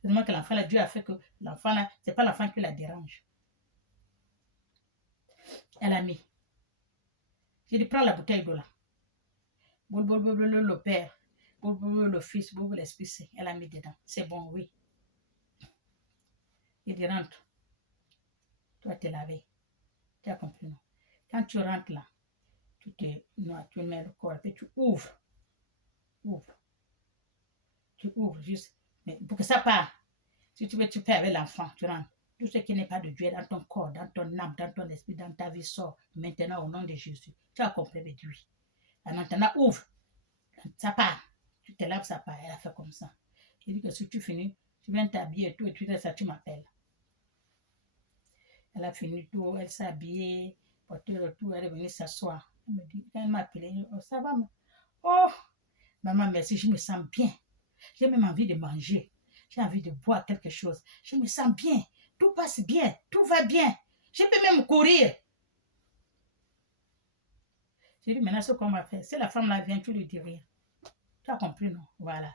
Seulement que l'enfant, là, Dieu a fait que l'enfant, là, ce n'est pas l'enfant qui la dérange. Elle a mis. J'ai dit, prends la bouteille d'eau là. Le Père, le Fils, l'Esprit Saint. Elle a mis dedans. C'est bon, oui. Il dit, rentre. Tu vas te laver. Tu as compris, non? Quand tu rentres là, tu mets le corps, et tu ouvres. Tu ouvres juste. Mais pour que ça parte, si tu veux, tu fais avec l'enfant, tu rentres. Tout ce qui n'est pas de Dieu dans ton corps, dans ton âme, dans ton esprit, dans ta vie sort maintenant au nom de Jésus. Tu as compris de Dieu. Maintenant, ouvre. Ça part. Tu te laves, ça part. Elle a fait comme ça. Il dit que si tu finis, tu viens t'habiller et tout, et tu fais ça, tu m'appelles. Elle a fini tout, elle s'est habillée, porté le tout, elle est venue s'asseoir. Elle me dit, quand elle m'a appelé, oh, ça va, oh, maman, merci, je me sens bien. J'ai même envie de manger. J'ai envie de boire quelque chose. Je me sens bien. Tout passe bien. Tout va bien. Je peux même courir. J'ai dit, maintenant, ce qu'on va faire, si la femme là vient, tu lui dis rien. Tu as compris, non? Voilà.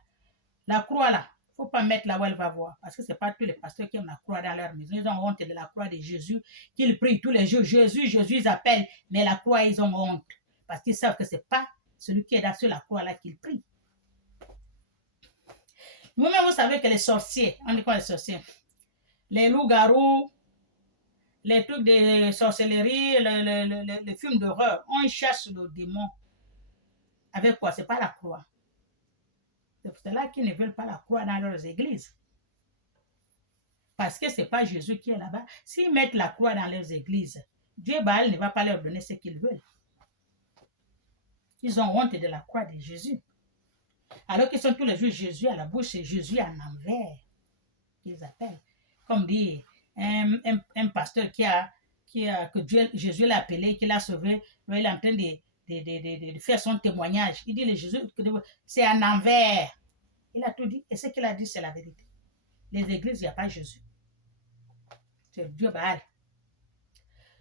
La croix là, il ne faut pas mettre là où elle va voir. Parce que ce n'est pas tous les pasteurs qui aiment la croix dans leur maison. Ils ont honte de la croix de Jésus, qu'ils prient tous les jours. Jésus, Jésus, ils appellent. Mais la croix, ils ont honte. Parce qu'ils savent que ce n'est pas celui qui est sur la croix là qu'ils prient. Vous-même, vous savez que les sorciers, on dit quoi les sorciers? Les loups-garous, les trucs de sorcellerie, les films d'horreur, on chasse le démon. Avec quoi? Ce n'est pas la croix. C'est pour cela qu'ils ne veulent pas la croix dans leurs églises. Parce que ce n'est pas Jésus qui est là-bas. S'ils mettent la croix dans leurs églises, Dieu Baal ne va pas leur donner ce qu'ils veulent. Ils ont honte de la croix de Jésus. Alors qu'ils sont tous les jours Jésus à la bouche, c'est Jésus en envers qu'ils appellent. Comme dit un pasteur que Jésus l'a appelé, qu'il a sauvé, il est en train de faire son témoignage. Il dit le Jésus, c'est en envers. Il a tout dit. Et ce qu'il a dit, c'est la vérité. Les églises, il n'y a pas Jésus. C'est Dieu Baal.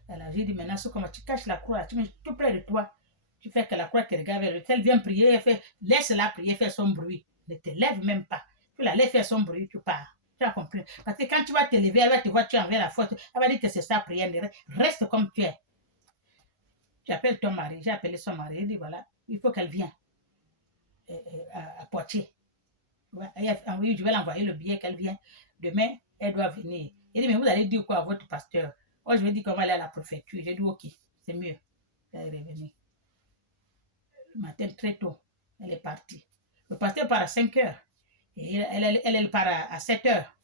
Alors, j'ai dit maintenant, comment tu caches la croix, tu mets tout près de toi. Tu fais que la croix te regarde vers le ciel, vient prier, laisse-la prier, faire son bruit. Ne te lève même pas. Tu la laisses faire son bruit, tu pars. Tu as compris? Parce que quand tu vas te lever, elle va te voir, tu es envers la faute. Elle va dire que c'est sa prière. Reste comme tu es. Tu appelles ton mari. J'ai appelé son mari. Il dit voilà, il faut qu'elle vienne à Poitiers. Oui, je vais l'envoyer le billet qu'elle vient. Demain, elle doit venir. Il dit mais vous allez dire quoi à votre pasteur? Oh, je vais dire comment elle est à la préfecture. J'ai dit ok, c'est mieux. Elle est revenue. Le matin, très tôt, elle est partie. Le pasteur part à 5 heures. Et elle part à 7 heures.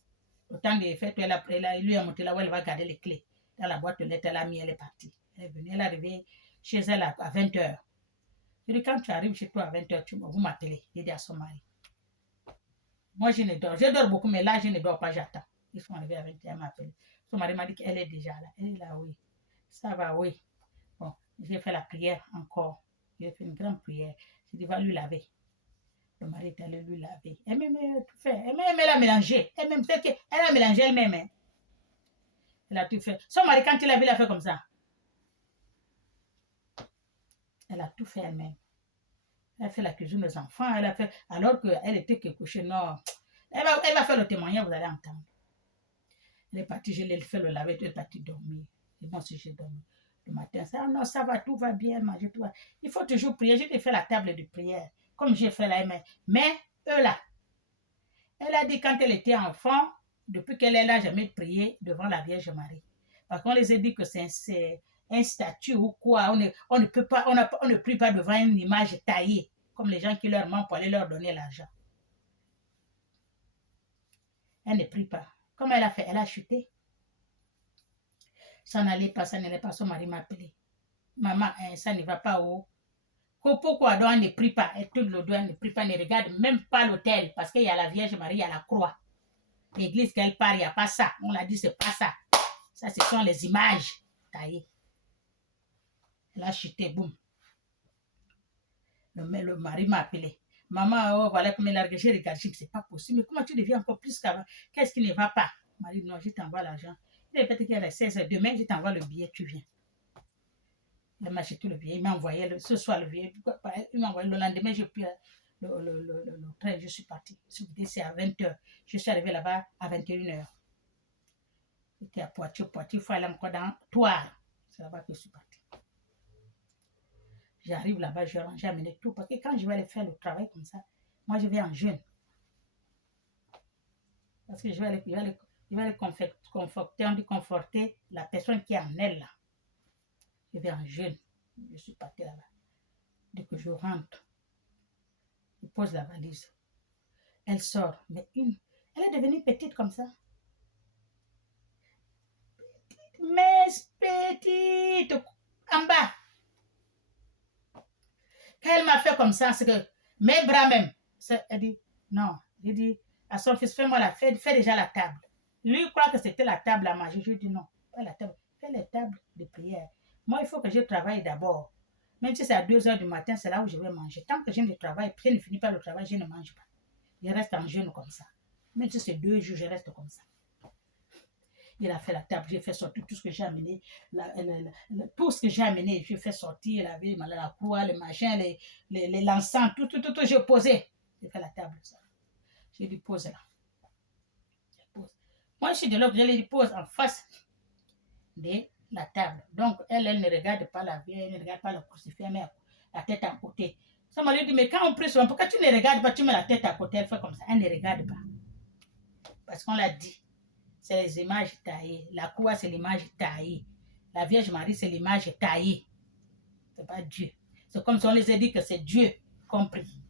Au temps des fêtes, il lui a monté là où elle va garder les clés. Dans la boîte de lettres, elle a mis, elle est partie. Elle est venue, elle est arrivée chez elle à 20 heures. Je dis, quand tu arrives chez toi à 20 heures, vous m'appelez. J'ai dit à son mari. Moi, je ne dors. Je dors beaucoup, mais là, je ne dors pas, j'attends. Ils sont arrivés à 20 heures, elle m'a appelé. Son mari m'a dit qu'elle est déjà là. Elle est là, oui. Ça va, oui. Bon, j'ai fait la prière encore. J'ai fait une grande prière. J'ai dit, va lui laver. Le mari est allé lui laver. Elle-même tout fait. Elle-même, elle a mélangé. Elle-même, elle a mélangé elle-même. Hein. Elle a tout fait. Son mari, quand il a vu, il a fait comme ça. Elle a tout fait elle-même. Elle a fait la cuisine des enfants. Elle a fait, alors qu'elle était couchée. Non. Elle va faire le témoignage, vous allez entendre. Elle est partie, je l'ai fait le laver, elle est partie dormir. Et moi aussi, j'ai dormi. Le matin, ça, non, ça va, tout va bien, manger, tout va. Il faut toujours prier. J'ai fait la table de prière, comme j'ai fait là. Mais eux là, elle a dit quand elle était enfant, depuis qu'elle est là, jamais prié devant la Vierge Marie. Parce qu'on les a dit que c'est un statut ou quoi. On ne peut pas, on ne prie pas devant une image taillée, comme les gens qui leur mentent pour aller leur donner l'argent. Elle ne prie pas. Comment elle a fait? Elle a chuté. Ça n'allait pas, ça n'allait pas. Son mari m'a appelé. Maman, ça ne va pas où? Pourquoi donc elle ne prie pas? Elle tourne le doigt, elle ne prie pas, elle ne regarde même pas l'autel parce qu'il y a la Vierge Marie, il y a la croix. L'église qu'elle part, il n'y a pas ça. On l'a dit, c'est pas ça. Ça, ce sont les images taillées. Elle a chuté, boum. Le mari m'a appelé. Maman, oh, voilà comme elle a regardé. J'ai regardé, c'est pas possible. Mais comment tu deviens encore plus qu'avant? Qu'est-ce qui ne va pas? Elle m'a dit, non, je t'envoie l'argent. Il est peut-être qu'il y a 16 heures. Demain, je t'envoie le billet, tu viens. Il m'a acheté le billet. Il m'a envoyé ce soir le billet. Il m'a envoyé le lendemain, j'ai pris le train, je suis partie. C'est à 20h. Je suis arrivée là-bas à 21h. J'étais à Poitiers. Il faut aller encore dans Toire. C'est là-bas que je suis partie. J'arrive là-bas, je range, amener tout. Parce que quand je vais aller faire le travail comme ça, moi, je vais en jeûne. Parce que je vais aller conforter la personne qui est en elle là. Je vais en jeûne. Je suis partie là-bas. Dès que je rentre, je pose la valise. Elle sort. Mais elle est devenue petite comme ça. Mais petite. En bas. Quand elle m'a fait comme ça, c'est que mes bras même. Elle dit, non. J'ai dit à son fils, fais-moi fais déjà la table. Lui, il croit que c'était la table à manger. Je lui ai dit non, pas la table. Fais les tables de prière. Moi, il faut que je travaille d'abord. Même si c'est à 2h du matin, c'est là où je vais manger. Tant que je ne travaille, je ne finis pas le travail, je ne mange pas. Je reste en jeûne comme ça. Même si c'est 2 jours, je reste comme ça. Il a fait la table, j'ai fait sortir tout ce que j'ai amené. Tout ce que j'ai amené, j'ai fait sortir la croix, le machin, l'encens, tout, j'ai posé. J'ai fait la table, ça. J'ai dit, pose là. Pose. Moi, je suis de l'autre, je lui dis, pose en face de la table. Donc, elle ne regarde pas la vieille, elle ne regarde pas le crucifix, elle met la tête à côté. Ça m'a dit, mais quand on prie souvent, pourquoi tu ne regardes pas, tu mets la tête à côté, elle fait comme ça, elle ne regarde pas. Parce qu'on l'a dit, c'est les images taillées. La croix, c'est l'image taillée. La Vierge Marie, c'est l'image taillée. C'est pas Dieu. C'est comme si on les a dit que c'est Dieu compris.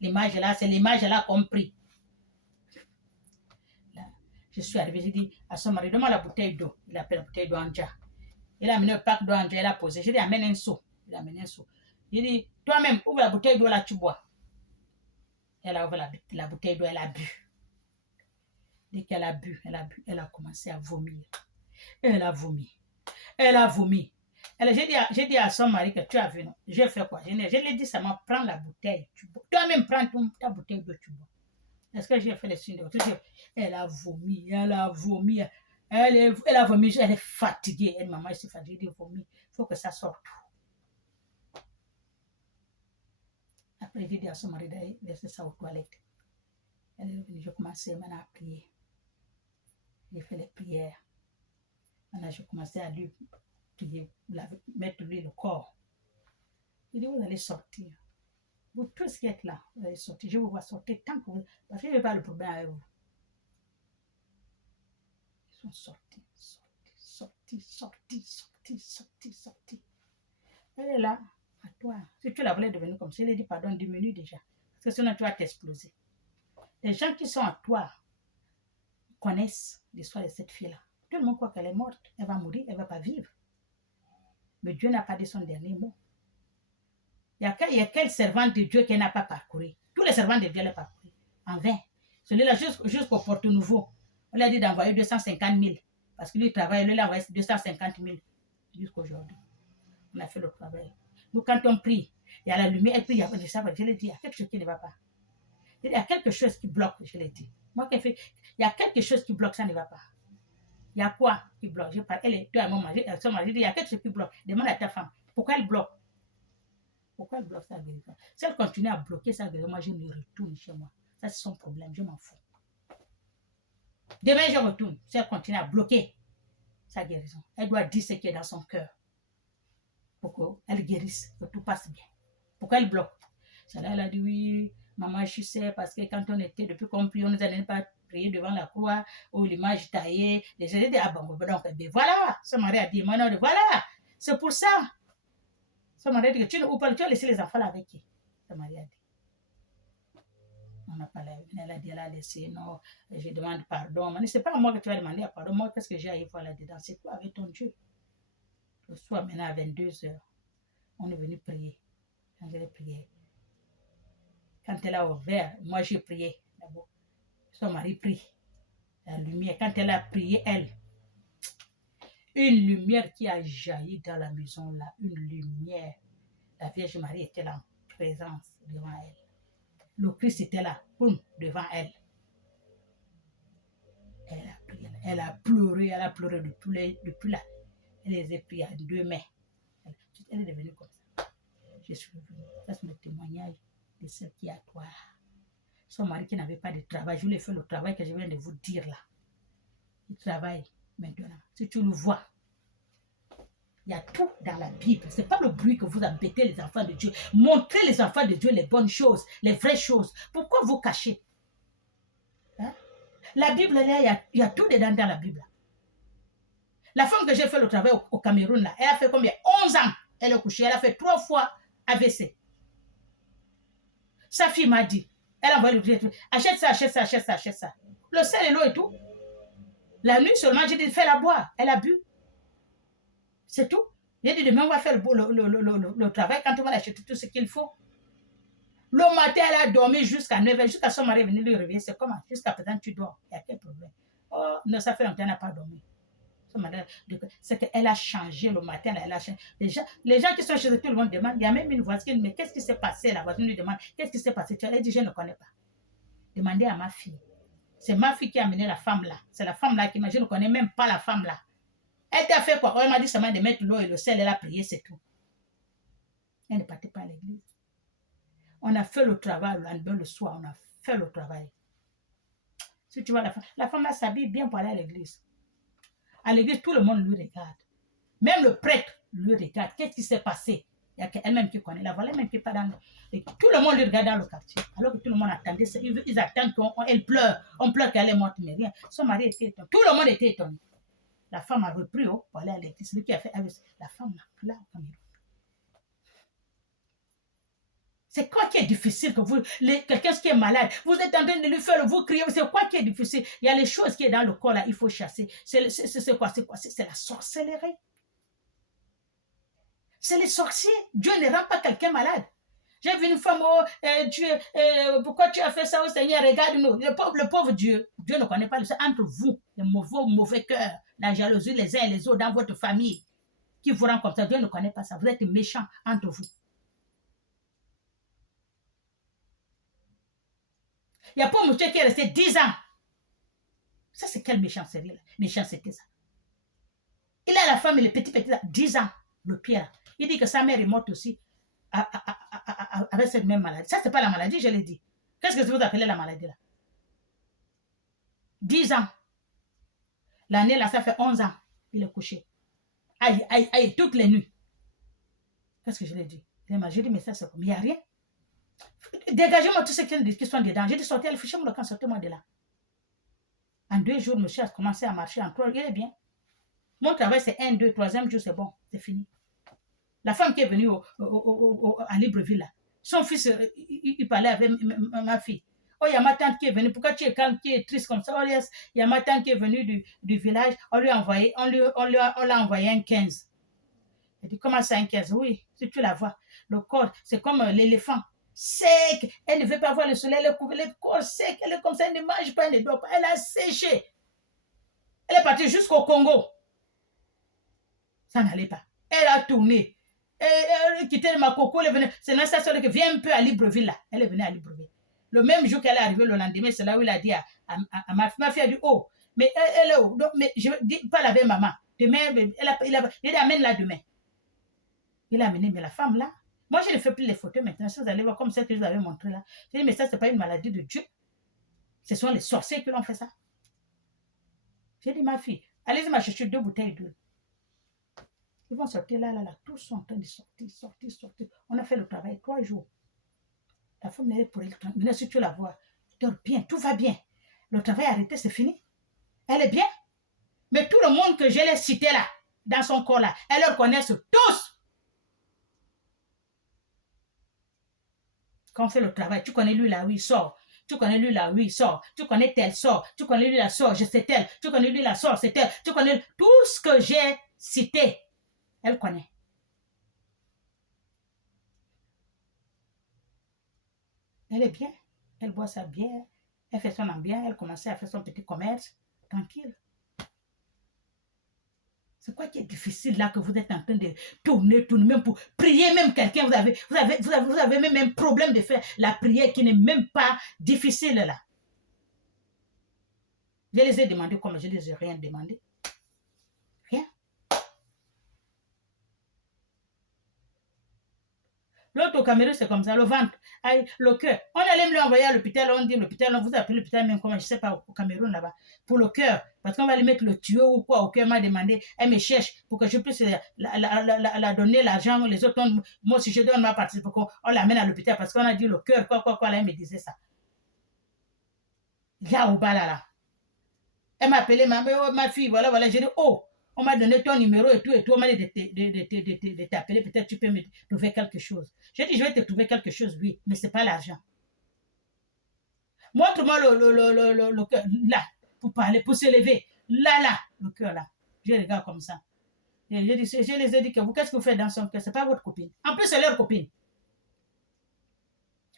L'image là, c'est l'image là compris. Là, je suis arrivée, j'ai dit à son mari, demande la bouteille d'eau. Il a pris la bouteille d'eau en jar. Il a amené le pack d'eau en jar, il a posé. J'ai dit, amène un seau. Il a amené un seau. Il dit, toi-même, ouvre la bouteille d'eau là, tu bois. Elle a ouvert la bouteille d'eau, elle a bu. Dès qu'elle a bu, elle a commencé à vomir. Elle a vomi. J'ai dit à son mari que tu as vu, non? J'ai fait quoi? Je lui ai dit seulement, prends la bouteille, tu bois. Toi-même, prends ta bouteille d'eau, tu bois. Est-ce que j'ai fait le signe de elle a vomi. Elle a vomi, elle est fatiguée. Elle, maman, je suis fatiguée, elle vomit. Il faut que ça sorte. Après, j'ai dit à son mari d'aller laisser ça aux toilettes. Elle est revenue, j'ai commencé maintenant à prier. J'ai fait les prières. Maintenant, j'ai commencé à lui prier, mettre lui le corps. Il dit, vous allez sortir. Vous tous qui êtes là, vous allez sortir. Je vous vois sortir tant que vous... Parce que je n'ai pas le problème avec vous. Ils sont sortis. Elle est là, à toi. Si tu la voulais devenir comme ça, elle a dit, pardon, diminue déjà. Parce que sinon, tu vas t'exploser. Les gens qui sont à toi connaissent l'histoire de cette fille-là. Tout le monde croit qu'elle est morte. Elle va mourir, elle ne va pas vivre. Mais Dieu n'a pas dit son dernier mot. Il y a quel servant de Dieu qu'elle n'a pas parcouru? Tous les servants de Dieu l'ont parcouru. En vain. Celui-là, jusqu'au Porto Nouveau, on lui a dit d'envoyer 250 000. Parce que lui travaille, lui, il a envoyé 250 000 jusqu'à aujourd'hui. On a fait le travail. Nous, quand on prie, il y a la lumière, et puis il y a le savoir. Je l'ai dit, il y a quelque chose qui ne va pas. Il y a quelque chose qui bloque, je l'ai dit. Moi, il y a quelque chose qui bloque, ça ne va pas. Il y a quoi qui bloque? Elle est deux à mon mari, il y a quelque chose qui bloque. Demande à ta femme, pourquoi elle bloque? Pourquoi elle bloque sa guérison? Si elle continue à bloquer sa guérison, moi je me retourne chez moi. Ça c'est son problème, je m'en fous. Demain je retourne. Si elle continue à bloquer sa guérison, elle doit dire ce qui est dans son cœur. Pour qu'elle guérisse, que tout passe bien. Pourquoi elle bloque? Celle-là, elle a dit oui, maman, je sais, parce que quand on était, depuis qu'on prie, on ne nous allait pas prier devant la croix, ou l'image taillée. Les gens disaient, ah bon, donc, ben voilà. Son mari a dit, moi non, voilà, c'est pour ça. Son mari a dit, tu as laissé les enfants là avec qui? Son mari a dit. On n'a pas elle a dit, elle a laissé, non, je demande pardon. Mais c'est pas à moi que tu vas demander pardon. Moi, qu'est-ce que j'ai à y voir là-dedans? C'est toi avec ton Dieu. Le soir, maintenant, à 22h, on est venu prier. Quand j'ai prié, quand elle a ouvert, moi j'ai prié d'abord. Son mari prie. La lumière, quand elle a prié, elle, une lumière qui a jailli dans la maison là, une lumière. La Vierge Marie était là en présence devant elle. Le Christ était là, boum, devant elle. Elle a prié, elle a pleuré depuis là. Elle les a priés à deux mains. Elle est devenue comme ça. Je suis revenue. Ça, c'est le témoignage de celle qui est à toi. Son mari qui n'avait pas de travail, je lui ai fait le travail que je viens de vous dire là. Il travaille maintenant. Si tu le vois, il y a tout dans la Bible. Ce n'est pas le bruit que vous embêtez les enfants de Dieu. Montrez les enfants de Dieu les bonnes choses, les vraies choses. Pourquoi vous cachez? Hein? La Bible, là, il y a tout dedans dans la Bible. La femme que j'ai fait le travail au Cameroun, là, elle a fait combien? 11 ans. Elle est couchée. Elle a fait 3 fois AVC. Sa fille m'a dit, elle a envoyé le truc, achète ça. Le sel et l'eau et tout. La nuit seulement, j'ai dit, fais-la boire. Elle a bu. C'est tout. J'ai dit, demain, on va faire le travail quand on va acheter tout ce qu'il faut. Le matin, elle a dormi jusqu'à 9h, jusqu'à son mari est venu lui réveiller. C'est comment? Jusqu'à présent, tu dors. Il y a quel problème? Oh, non, ça fait longtemps qu'elle n'a pas dormi. C'est qu'elle a changé le matin. Elle a changé. Les gens qui sont chez eux, tout le monde demande. Il y a même une voisine, mais qu'est-ce qui s'est passé? La voisine lui demande, qu'est-ce qui s'est passé? Elle dit, je ne connais pas. Demandez à ma fille. C'est ma fille qui a amené la femme là. C'est la femme là qui m'a, je ne connais même pas la femme là. Elle t'a fait quoi? Oh, elle m'a dit seulement de mettre l'eau et le sel, elle a prié, c'est tout. Elle ne partait pas à l'église. On a fait le travail le lendemain, le soir, on a fait le travail. Si tu vois la femme là s'habille bien pour aller à l'église. À l'église, tout le monde lui regarde. Même le prêtre lui regarde. Qu'est-ce qui s'est passé? Il y a qu'elle-même qui connaît. La voilà même qui n'est pas dans le... Tout le monde lui regarde dans le quartier. Alors que tout le monde attendait. Ils attendent qu'elle pleure. On pleure qu'elle est morte, mais rien. Son mari était étonné. Tout le monde était étonné. La femme a repris pour aller à l'église. Celui qui a fait la femme là au Cameroun. C'est quoi qui est difficile que vous, quelqu'un qui est malade, vous êtes en train de lui faire, vous criez, c'est quoi qui est difficile? Il y a les choses qui sont dans le corps là, il faut chasser. C'est quoi? C'est la sorcellerie. C'est les sorciers. Dieu ne rend pas quelqu'un malade. J'ai vu une femme, oh, pourquoi tu as fait ça au Seigneur? Regarde-nous. Le pauvre Dieu, Dieu ne connaît pas le seul. Entre vous, les mauvais cœurs, la jalousie les uns et les autres dans votre famille, qui vous rend comme ça, Dieu ne connaît pas ça. Vous êtes méchants entre vous. Il n'y a pas un monsieur qui est resté 10 ans. Ça, c'est quelle méchanceté, ça. Il a la femme et le petit, 10 ans, le pire. Il dit que sa mère est morte aussi avec cette même maladie. Ça, c'est pas la maladie, je l'ai dit. Qu'est-ce que vous appelez la maladie, là? 10 ans. L'année, là, ça fait 11 ans. Il est couché. Aïe, aïe, aïe, toutes les nuits. Qu'est-ce que je l'ai dit? J'ai dit, mais ça, c'est comme, il n'y a rien. Dégagez-moi tous ceux qui sont dedans. J'ai dit, sortez, fichez-moi le camp, sortez-moi de là. En 2 jours, monsieur a commencé à marcher en 3. Il est bien. Mon travail, c'est 1, 2, 3e jour, c'est bon, c'est fini. La femme qui est venue à Libreville, là, son fils, il parlait avec ma fille. Oh, il y a ma tante qui est venue. Pourquoi tu es calme, qui est triste comme ça? Oh, yes. Il y a ma tante qui est venue du village. On l'a envoyé un 15. Elle dit, comment ça, un 15? Oui, si tu la vois. Le corps, c'est comme l'éléphant. Sec. Elle ne veut pas voir le soleil. Le corps sec. Elle est comme ça. Elle ne mange pas, elle ne dort pas. Elle a séché. Elle est partie jusqu'au Congo. Ça n'allait pas. Elle a tourné. Elle quittait Makoko. C'est une station qui vient un peu à Libreville, là. Elle est venue à Libreville. Le même jour qu'elle est arrivée, le lendemain, c'est là où il a dit à ma fille, a dit, oh, mais elle est où? Donc, mais je dis pas avec maman. Demain, il a dit, amène-la demain. Il a amené, mais la femme là, moi je ne fais plus les photos maintenant. Si vous allez voir comme celle que je vous avais montré là, j'ai dit, mais ça, c'est pas une maladie de Dieu. Ce sont les sorciers qui l'ont fait ça. J'ai dit, ma fille, allez-y m'a chercher 2 bouteilles d'huile. Ils vont sortir là, tous sont en train de sortir. On a fait le travail 3 jours. La femme est pour elle. Maintenant, si tu la vois, elle dort bien, tout va bien. Le travail arrêté, c'est fini. Elle est bien. Mais tout le monde que je l'ai cité là, dans son corps là, elles le connaissent tous. Quand on fait le travail, tu connais lui là, oui, il sort. Tu connais lui là, oui, il sort. Tu connais tel, sort. Tu connais lui là, sort, je sais tel. Tu connais lui là, sort, c'est tel. Tu connais tout ce que j'ai cité. Elle connaît. Elle est bien. Elle boit sa bière. Elle fait son ambiance. Elle commence à faire son petit commerce. Tranquille. C'est quoi qui est difficile là que vous êtes en train de tourner, même pour prier même quelqu'un. Vous avez même un problème de faire la prière qui n'est même pas difficile là. Je les ai demandé comme je ne les ai rien demandé. Rien. L'autre au Cameroun, c'est comme ça, le ventre, le cœur. On allait me l'envoyer à l'hôpital, on dit l'hôpital, on vous appelle l'hôpital, même comment, je ne sais pas, au Cameroun là-bas, pour le cœur. Parce qu'on va lui mettre le tuyau ou quoi au cœur, m'a demandé, elle me cherche pour que je puisse la donner l'argent, les autres, moi si je donne ma partie, pour qu'on l'amène à l'hôpital, parce qu'on a dit le cœur, quoi, là, elle me disait ça. Là au bas là. Elle m'a appelé, ma fille, voilà, j'ai dit, oh, on m'a donné ton numéro et tout, on m'a dit de t'appeler, peut-être tu peux me trouver quelque chose. J'ai dit, je vais te trouver quelque chose, oui, mais ce n'est pas l'argent. Montre-moi le cœur, là, pour parler, pour se lever, là, le cœur, là. Je regarde comme ça. Je les ai dit que vous, qu'est-ce que vous faites dans son cœur? Ce n'est pas votre copine. En plus, c'est leur copine.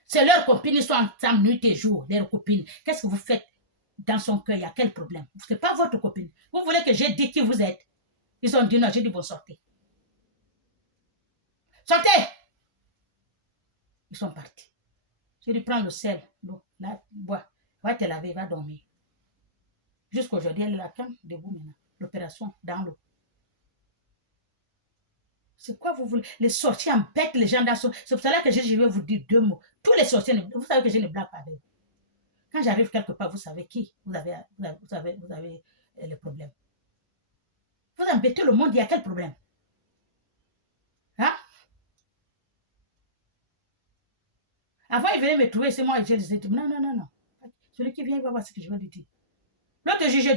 C'est leur copine, ils sont ensemble nuit et jour, leur copine. Qu'est-ce que vous faites dans son cœur? Il y a quel problème? Ce n'est pas votre copine. Vous voulez que j'ai dit qui vous êtes? Ils ont dit non, j'ai dit bon, sortez. Sortez! Ils sont partis. J'ai dit prends le sel, l'eau, là, bois. Va te laver, va dormir. Jusqu'aujourd'hui, elle est là, quand debout maintenant. L'opération dans l'eau. C'est quoi vous voulez? Les sorciers embêtent les gens dans son... C'est pour cela que je vais vous dire 2 mots. Tous les sorciers, vous savez que je ne blague pas avec eux. Quand j'arrive quelque part, vous savez qui? Vous avez les problèmes. Vous embêtez le monde, il y a quel problème? Hein? Avant, il venait me trouver, c'est moi, et je disais, non, non, non, non. Celui qui vient, il va voir ce que je vais lui dire. L'autre jour, je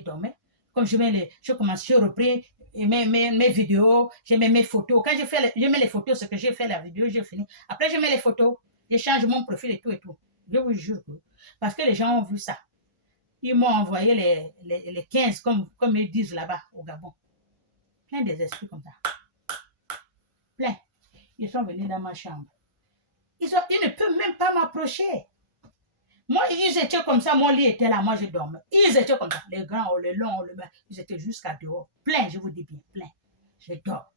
dormais. Comme je commence, je repris mes vidéos, je mets mes photos. Quand je mets les photos, ce que j'ai fait la vidéo, j'ai fini. Après, je mets les photos, je change mon profil et tout et tout. Je vous jure que, parce que les gens ont vu ça. Ils m'ont envoyé les 15, comme ils disent là-bas au Gabon. Plein des esprits comme ça. Plein. Ils sont venus dans ma chambre. Ils ne peuvent même pas m'approcher. Moi, ils étaient comme ça, mon lit était là, moi je dormais. Ils étaient comme ça, les grands, les longs, ils étaient jusqu'à dehors. Plein, je vous dis bien, plein. Je dors.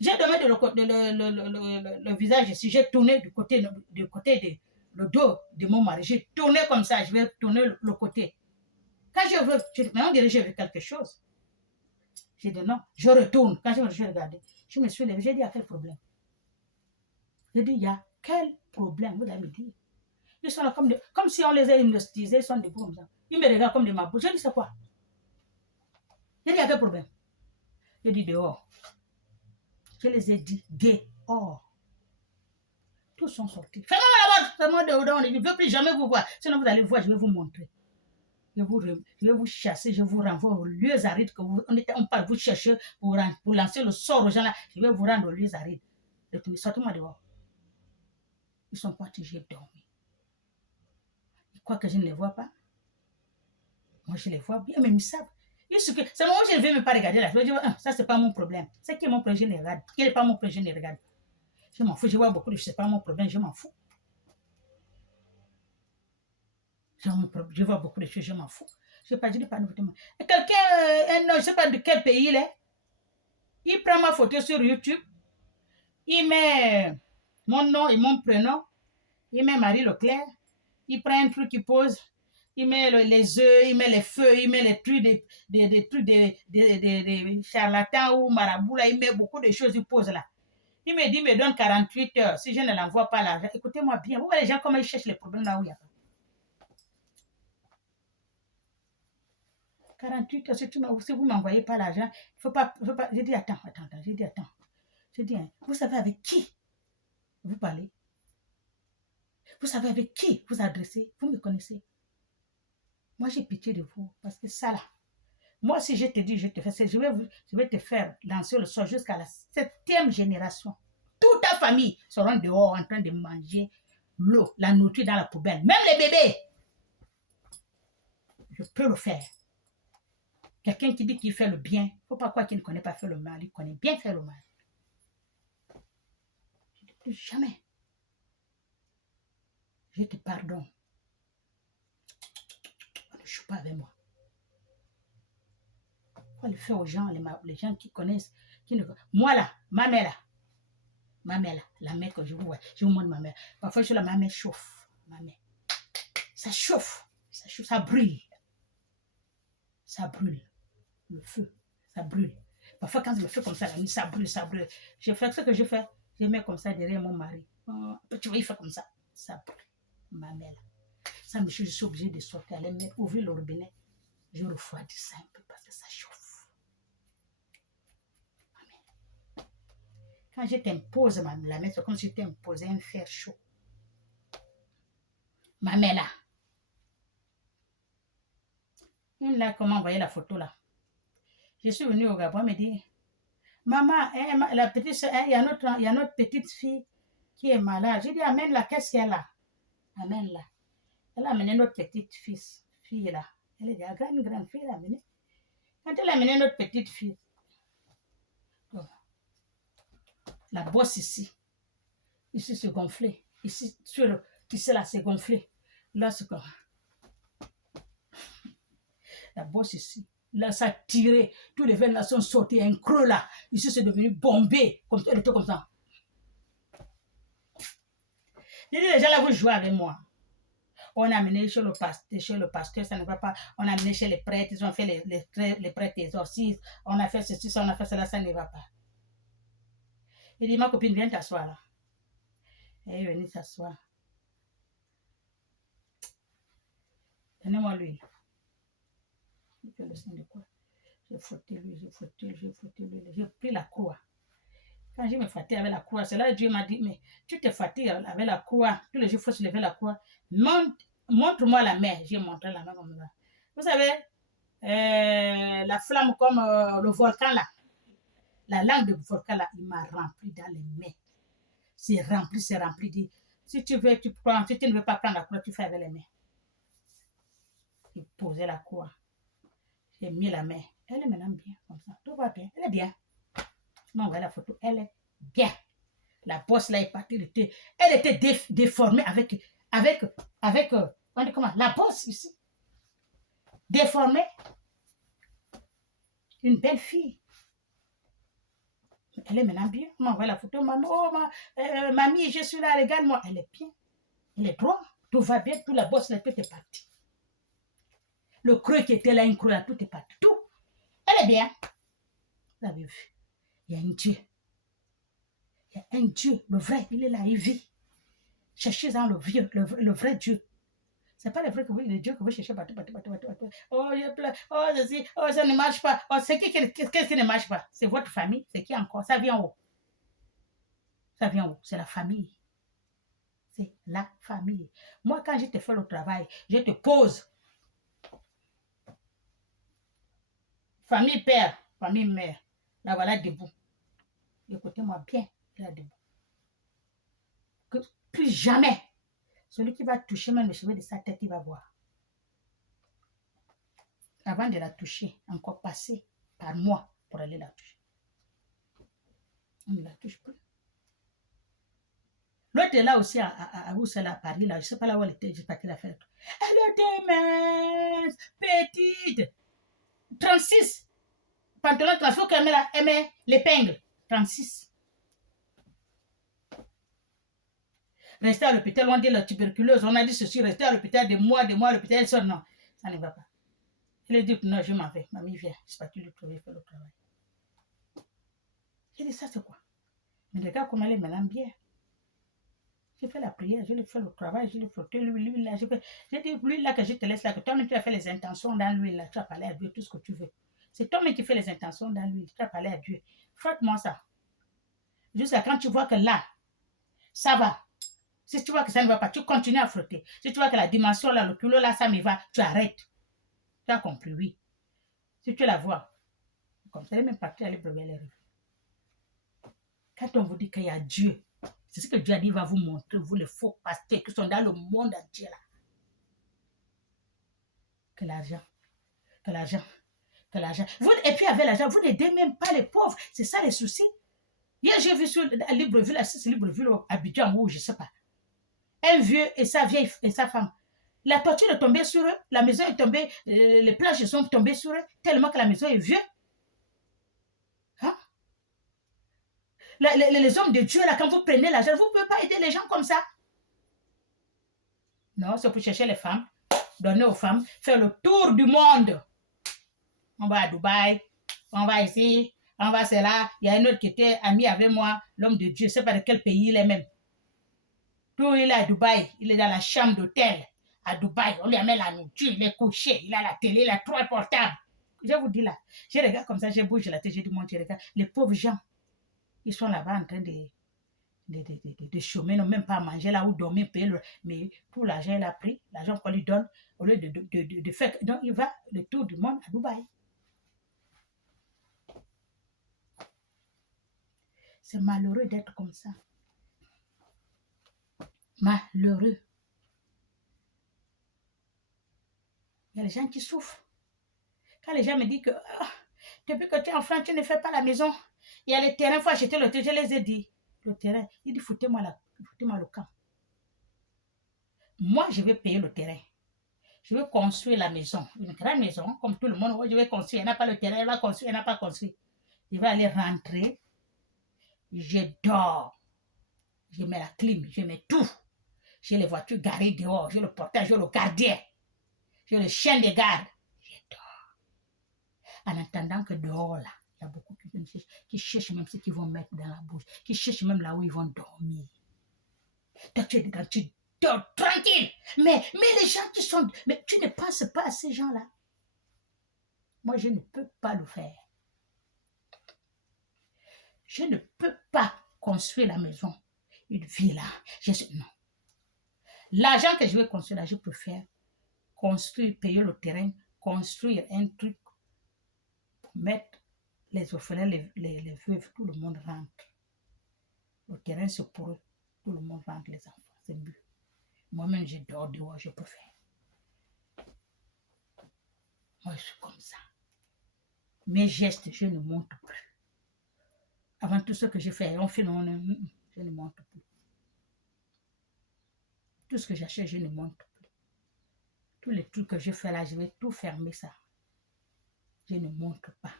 J'ai dormi le visage ici, j'ai tourné du côté de le dos de mon mari. J'ai tourné comme ça, je vais tourner le côté. Quand je veux, mais on dirait que j'ai vu quelque chose. J'ai dit non, je retourne. Quand je me suis regardé, je me suis levé, j'ai dit, il y a quel problème? J'ai dit, il y a quel problème? Vous allez me dire. Ils sont là comme si on les a hypnotisés, ils sont debout comme ça. Ils me regardent comme des mabous. J'ai dit, c'est quoi? J'ai dit, il y a quel problème? J'ai dit, dehors. Je les ai dit, dehors. Tous sont sortis. Fais-moi dehors, je ne veux plus jamais vous voir. Sinon, vous allez voir, je vais vous montrer. Je vais vous chasser, je vous renvoie aux lieux arides que on part vous chercher pour lancer le sort aux gens là. Je vais vous rendre aux lieux arides. Sortez-moi dehors. Ils sont partis, j'ai dormi. Ils croient que je ne les vois pas. Moi, je les vois bien, mais ils savent. C'est moi, je ne vais même pas regarder la chose. Je dis, ça, c'est pas mon problème. C'est qui est mon problème, je les regarde. Qui n'est pas mon problème, je les regarde. Je m'en fous, je vois beaucoup de choses, c'est pas mon problème, je m'en fous. Je vois beaucoup de choses, je m'en fous. Je ne dis pas de moi. Quelqu'un, je ne sais pas de quel pays il est. Il prend ma photo sur YouTube. Il met mon nom et mon prénom. Il met Marie Leclerc. Il prend un truc, il pose. Il met les œufs, il met les feux, il met les trucs des trucs de charlatans ou marabouts. Là, il met beaucoup de choses, il pose là. Il me dit, il me donne 48 heures. Si je ne l'envoie pas l'argent, écoutez-moi bien. Vous voyez les gens comment ils cherchent les problèmes là où il n'y a pas. 48 heures, si vous ne m'envoyez pas l'argent, il ne faut pas. Je dis, attends. Je dis, vous savez avec qui vous parlez? Vous savez avec qui vous adressez? Vous me connaissez? Moi, j'ai pitié de vous parce que ça là, moi, si je te dis, je vais te faire lancer le sort jusqu'à la 7e génération. Toute ta famille seront dehors en train de manger l'eau, la nourriture dans la poubelle. Même les bébés. Je peux le faire. Quelqu'un qui dit qu'il fait le bien, il ne faut pas croire qu'il ne connaît pas faire le mal. Il connaît bien faire le mal. Je ne dis plus jamais. Je te pardonne. On ne joue pas avec moi. On le fait aux gens, les gens qui connaissent. Moi là, ma mère là, la mère que je vous vois, je vous montre ma mère. Parfois, je la ma mère chauffe. Ma mère. Ça chauffe, ça brûle. Ça brûle. Le feu, ça brûle. Parfois, quand je le fais comme ça, la nuit, ça brûle. Je fais ce que je fais. Je mets comme ça derrière mon mari. Tu vois, il fait comme ça. Ça brûle. Ma mère là. Ça, je suis obligée de sortir, aller ouvrir le robinet. Je refroidis ça un peu parce que ça chauffe. Quand je t'impose la main, c'est comme si je t'imposais un fer chaud. Ma mère là. Une là, comment envoyer la photo là. Je suis venue au Gabon, elle me dit, maman, la petite soeur, il y a notre petite fille qui est malade. J'ai dit, amène-la, qu'est-ce qu'elle a? Amène-la. Elle a amené notre petite fille là. Elle est la grande fille, elle a amené. Quand elle a amené notre petite fille, la bosse ici c'est gonflé. Ici, là, c'est gonflé. Là, c'est comme... La bosse ici. Là, ça a tiré. Tous les veines là sont sortis. Un creux là. Ici, c'est devenu bombé. Comme ça, elle était comme ça. J'ai dit, les gens là, vous jouez avec moi. On a amené chez le pasteur, ça ne va pas. On a amené chez les prêtres, ils ont fait les prêtres exorcistes. On a fait ceci, on a fait cela, ça ne va pas. Il dit, ma copine, viens t'asseoir là. Elle est venue s'asseoir. Donnez-moi l'huile. Il fait le signe de quoi? J'ai frotté l'huile, j'ai pris la croix. Quand je me fatiguais avec la croix, c'est là que Dieu m'a dit, mais tu te fatigues avec la croix. Tous les jours, il faut se lever la croix. Montre-moi la mer. J'ai montré la mer comme ça. Vous savez, la flamme comme le volcan là. La langue du volcan là, il m'a rempli dans les mains. C'est rempli, c'est rempli. Si tu veux, tu prends. Si tu ne veux pas prendre la croix, tu fais avec les mains. Il posait la croix. J'ai mis la main. Elle est maintenant bien, comme ça. Tout va bien. Elle est bien. Je m'envoie la photo. Elle est bien. La bosse là est partie. Elle était déformée avec on dit comment? La bosse ici. Déformée. Une belle fille. Elle est maintenant bien. Je m'envoie la photo. Maman, oh, mamie, je suis là, regarde-moi. Elle est bien. Elle est droite. Tout va bien. Tout la bosse là, tout est parti. Le creux qui était là, une creux là, tout est parti. Tout. Elle est bien. Vous avez vu? Il y a un Dieu. Il y a un Dieu, le vrai, il est là, il vit. Cherchez dans le vrai Dieu. Ce n'est pas le vrai que le Dieu que vous cherchez partout. Oh, je pleure. Oh, ceci. Oh, ça ne marche pas. Oh, qu'est-ce qui ne marche pas? C'est votre famille. C'est qui encore? Ça vient où? Ça vient où? C'est la famille. C'est la famille. Moi, quand je te fais le travail, je te pose. Famille père, famille mère. La voilà debout. Écoutez-moi bien. Là debout. Que plus jamais, celui qui va toucher même le cheveu de sa tête, il va voir. Avant de la toucher, encore passer par moi pour aller la toucher. On ne la touche plus. L'autre est là aussi à Roussel, à Paris, là, je ne sais pas là où elle était, j'ai pas la faire. Elle était mince, petite. 36. Pantalon 36, elle met l'épingle. 36. Rester à l'hôpital, on dit la tuberculose, on a dit ceci, rester à l'hôpital des mois, à l'hôpital, elle sort, non, ça ne va pas. Elle dit, non, je m'en vais, mamie vient, je ne sais pas, tu lui trouves, faire le travail. J'ai dit, ça c'est quoi? Mais regarde comment elle est maintenant bien. J'ai fait la prière, je lui fais le travail, je lui fais l'huile là, j'ai dit, lui là que je te laisse là, que toi-même tu as fait les intentions dans l'huile là, tu as parlé à Dieu, tout ce que tu veux. C'est toi-même qui fais les intentions dans l'huile, tu as parlé à Dieu. Frotte-moi ça. Jusqu'à quand tu vois que là, ça va. Si tu vois que ça ne va pas, tu continues à frotter. Si tu vois que la dimension là, le kilo là, ça me va, tu arrêtes. Tu as compris, oui. Si tu la vois, comme ça, elle est même partie, elle est brevet, elle est revenue. Quand on vous dit qu'il y a Dieu, c'est ce que Dieu a dit, il va vous montrer, vous les faux pasteurs qui sont dans le monde entier là. Que l'argent, que l'argent, que l'argent. Et puis avec l'argent, vous n'aidez même pas les pauvres. C'est ça les soucis. Hier, j'ai vu sur Libreville, c'est Libreville, à Abidjan, ou je ne sais pas. Un vieux et sa vieille et sa femme. La toiture est tombée sur eux, la maison est tombée, les planches sont tombées sur eux, tellement que la maison est vieille. Hein? Les hommes de Dieu, là, quand vous prenez l'argent, vous ne pouvez pas aider les gens comme ça. Non, c'est pour chercher les femmes, donner aux femmes, faire le tour du monde. On va à Dubaï, on va ici, on va cela. Il y a un autre qui était ami avec moi, l'homme de Dieu, je ne sais pas de quel pays il est même. Tout il est à Dubaï, il est dans la chambre d'hôtel. À Dubaï, on lui amène la nourriture, il est couché, il a la télé, il a 3 portables. Je vous dis là, je regarde comme ça, je bouge la tête, je dis, mon Dieu, regarde, les pauvres gens, ils sont là-bas en train de chômer, n'ont même pas à manger là ou dormir, payer mais pour l'argent, il a pris, l'argent qu'on lui donne, au lieu de faire, donc il va le tour du monde à Dubaï. C'est malheureux d'être comme ça. Malheureux. Il y a des gens qui souffrent. Quand les gens me disent que depuis que tu es enfant, tu ne fais pas la maison, il y a les terrains, il faut acheter le terrain, je les ai dit. Le terrain, il dit foutez-moi le camp. Moi, je vais payer le terrain. Je vais construire la maison, une grande maison, comme tout le monde. Je vais construire, elle n'a pas le terrain, elle va construire, elle n'a pas construit. Je vais aller rentrer, je dors, je mets la clim, je mets tout. j'ai les voitures garées dehors, j'ai le portail, j'ai le gardien, j'ai le chien de garde. Je dors. En attendant que dehors, là, il y a beaucoup qui cherchent même ce qu'ils vont mettre dans la bouche, qui cherchent même là où ils vont dormir. Toi, tu es dedans, tu dors tranquille. Mais les gens qui sont... Mais tu ne penses pas à ces gens-là. Moi, je ne peux pas le faire. Je ne peux pas construire la maison, une villa. Non. L'argent que je vais construire là, je préfère construire, payer le terrain, construire un truc pour mettre les orphelins, les veuves, tout le monde rentre. Le terrain, c'est pour eux. Tout le monde rentre, les enfants. C'est mieux. Moi-même, je dors dehors, je préfère. Moi, je suis comme ça. Mes gestes, je ne montre plus. Avant tout ce que je fais, on fait, non, je ne montre plus. Tout ce que j'achète, je ne montre plus. Tous les trucs que je fais là, je vais tout fermer ça. Je ne montre pas.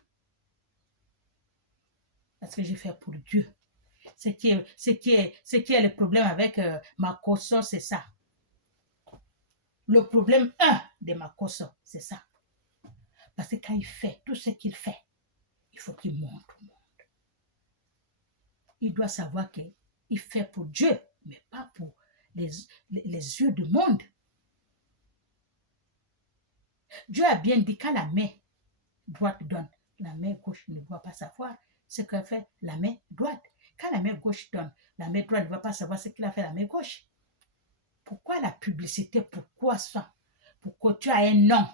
Parce que je fais pour Dieu. Ce qui est le problème avec ma conso, c'est ça. Le problème 1 de ma conso, c'est ça. Parce que quand il fait tout ce qu'il fait, il faut qu'il montre au monde. Il doit savoir qu'il fait pour Dieu, mais pas pour les yeux du monde. Dieu a bien dit quand la main droite donne, la main gauche ne doit pas savoir ce qu'a fait la main droite. Quand la main gauche donne, la main droite ne va pas savoir ce qu'il a fait la main gauche. Pourquoi la publicité? Pourquoi ça? Pourquoi tu as un nom?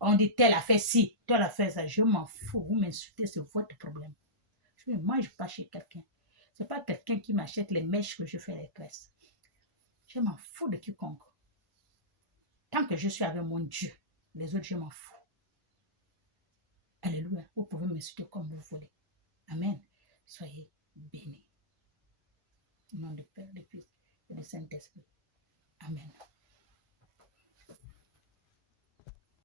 On dit tel a fait ci, tel a fait ça. Je m'en fous. Vous m'insultez, c'est votre problème. Je ne mange pas chez quelqu'un. Ce n'est pas quelqu'un qui m'achète les mèches que je fais les tresses. Je m'en fous de quiconque. Tant que je suis avec mon Dieu, les autres, je m'en fous. Alléluia. Vous pouvez m'insulter comme vous voulez. Amen. Soyez bénis. Au nom du Père, du Fils et du Saint-Esprit. Amen.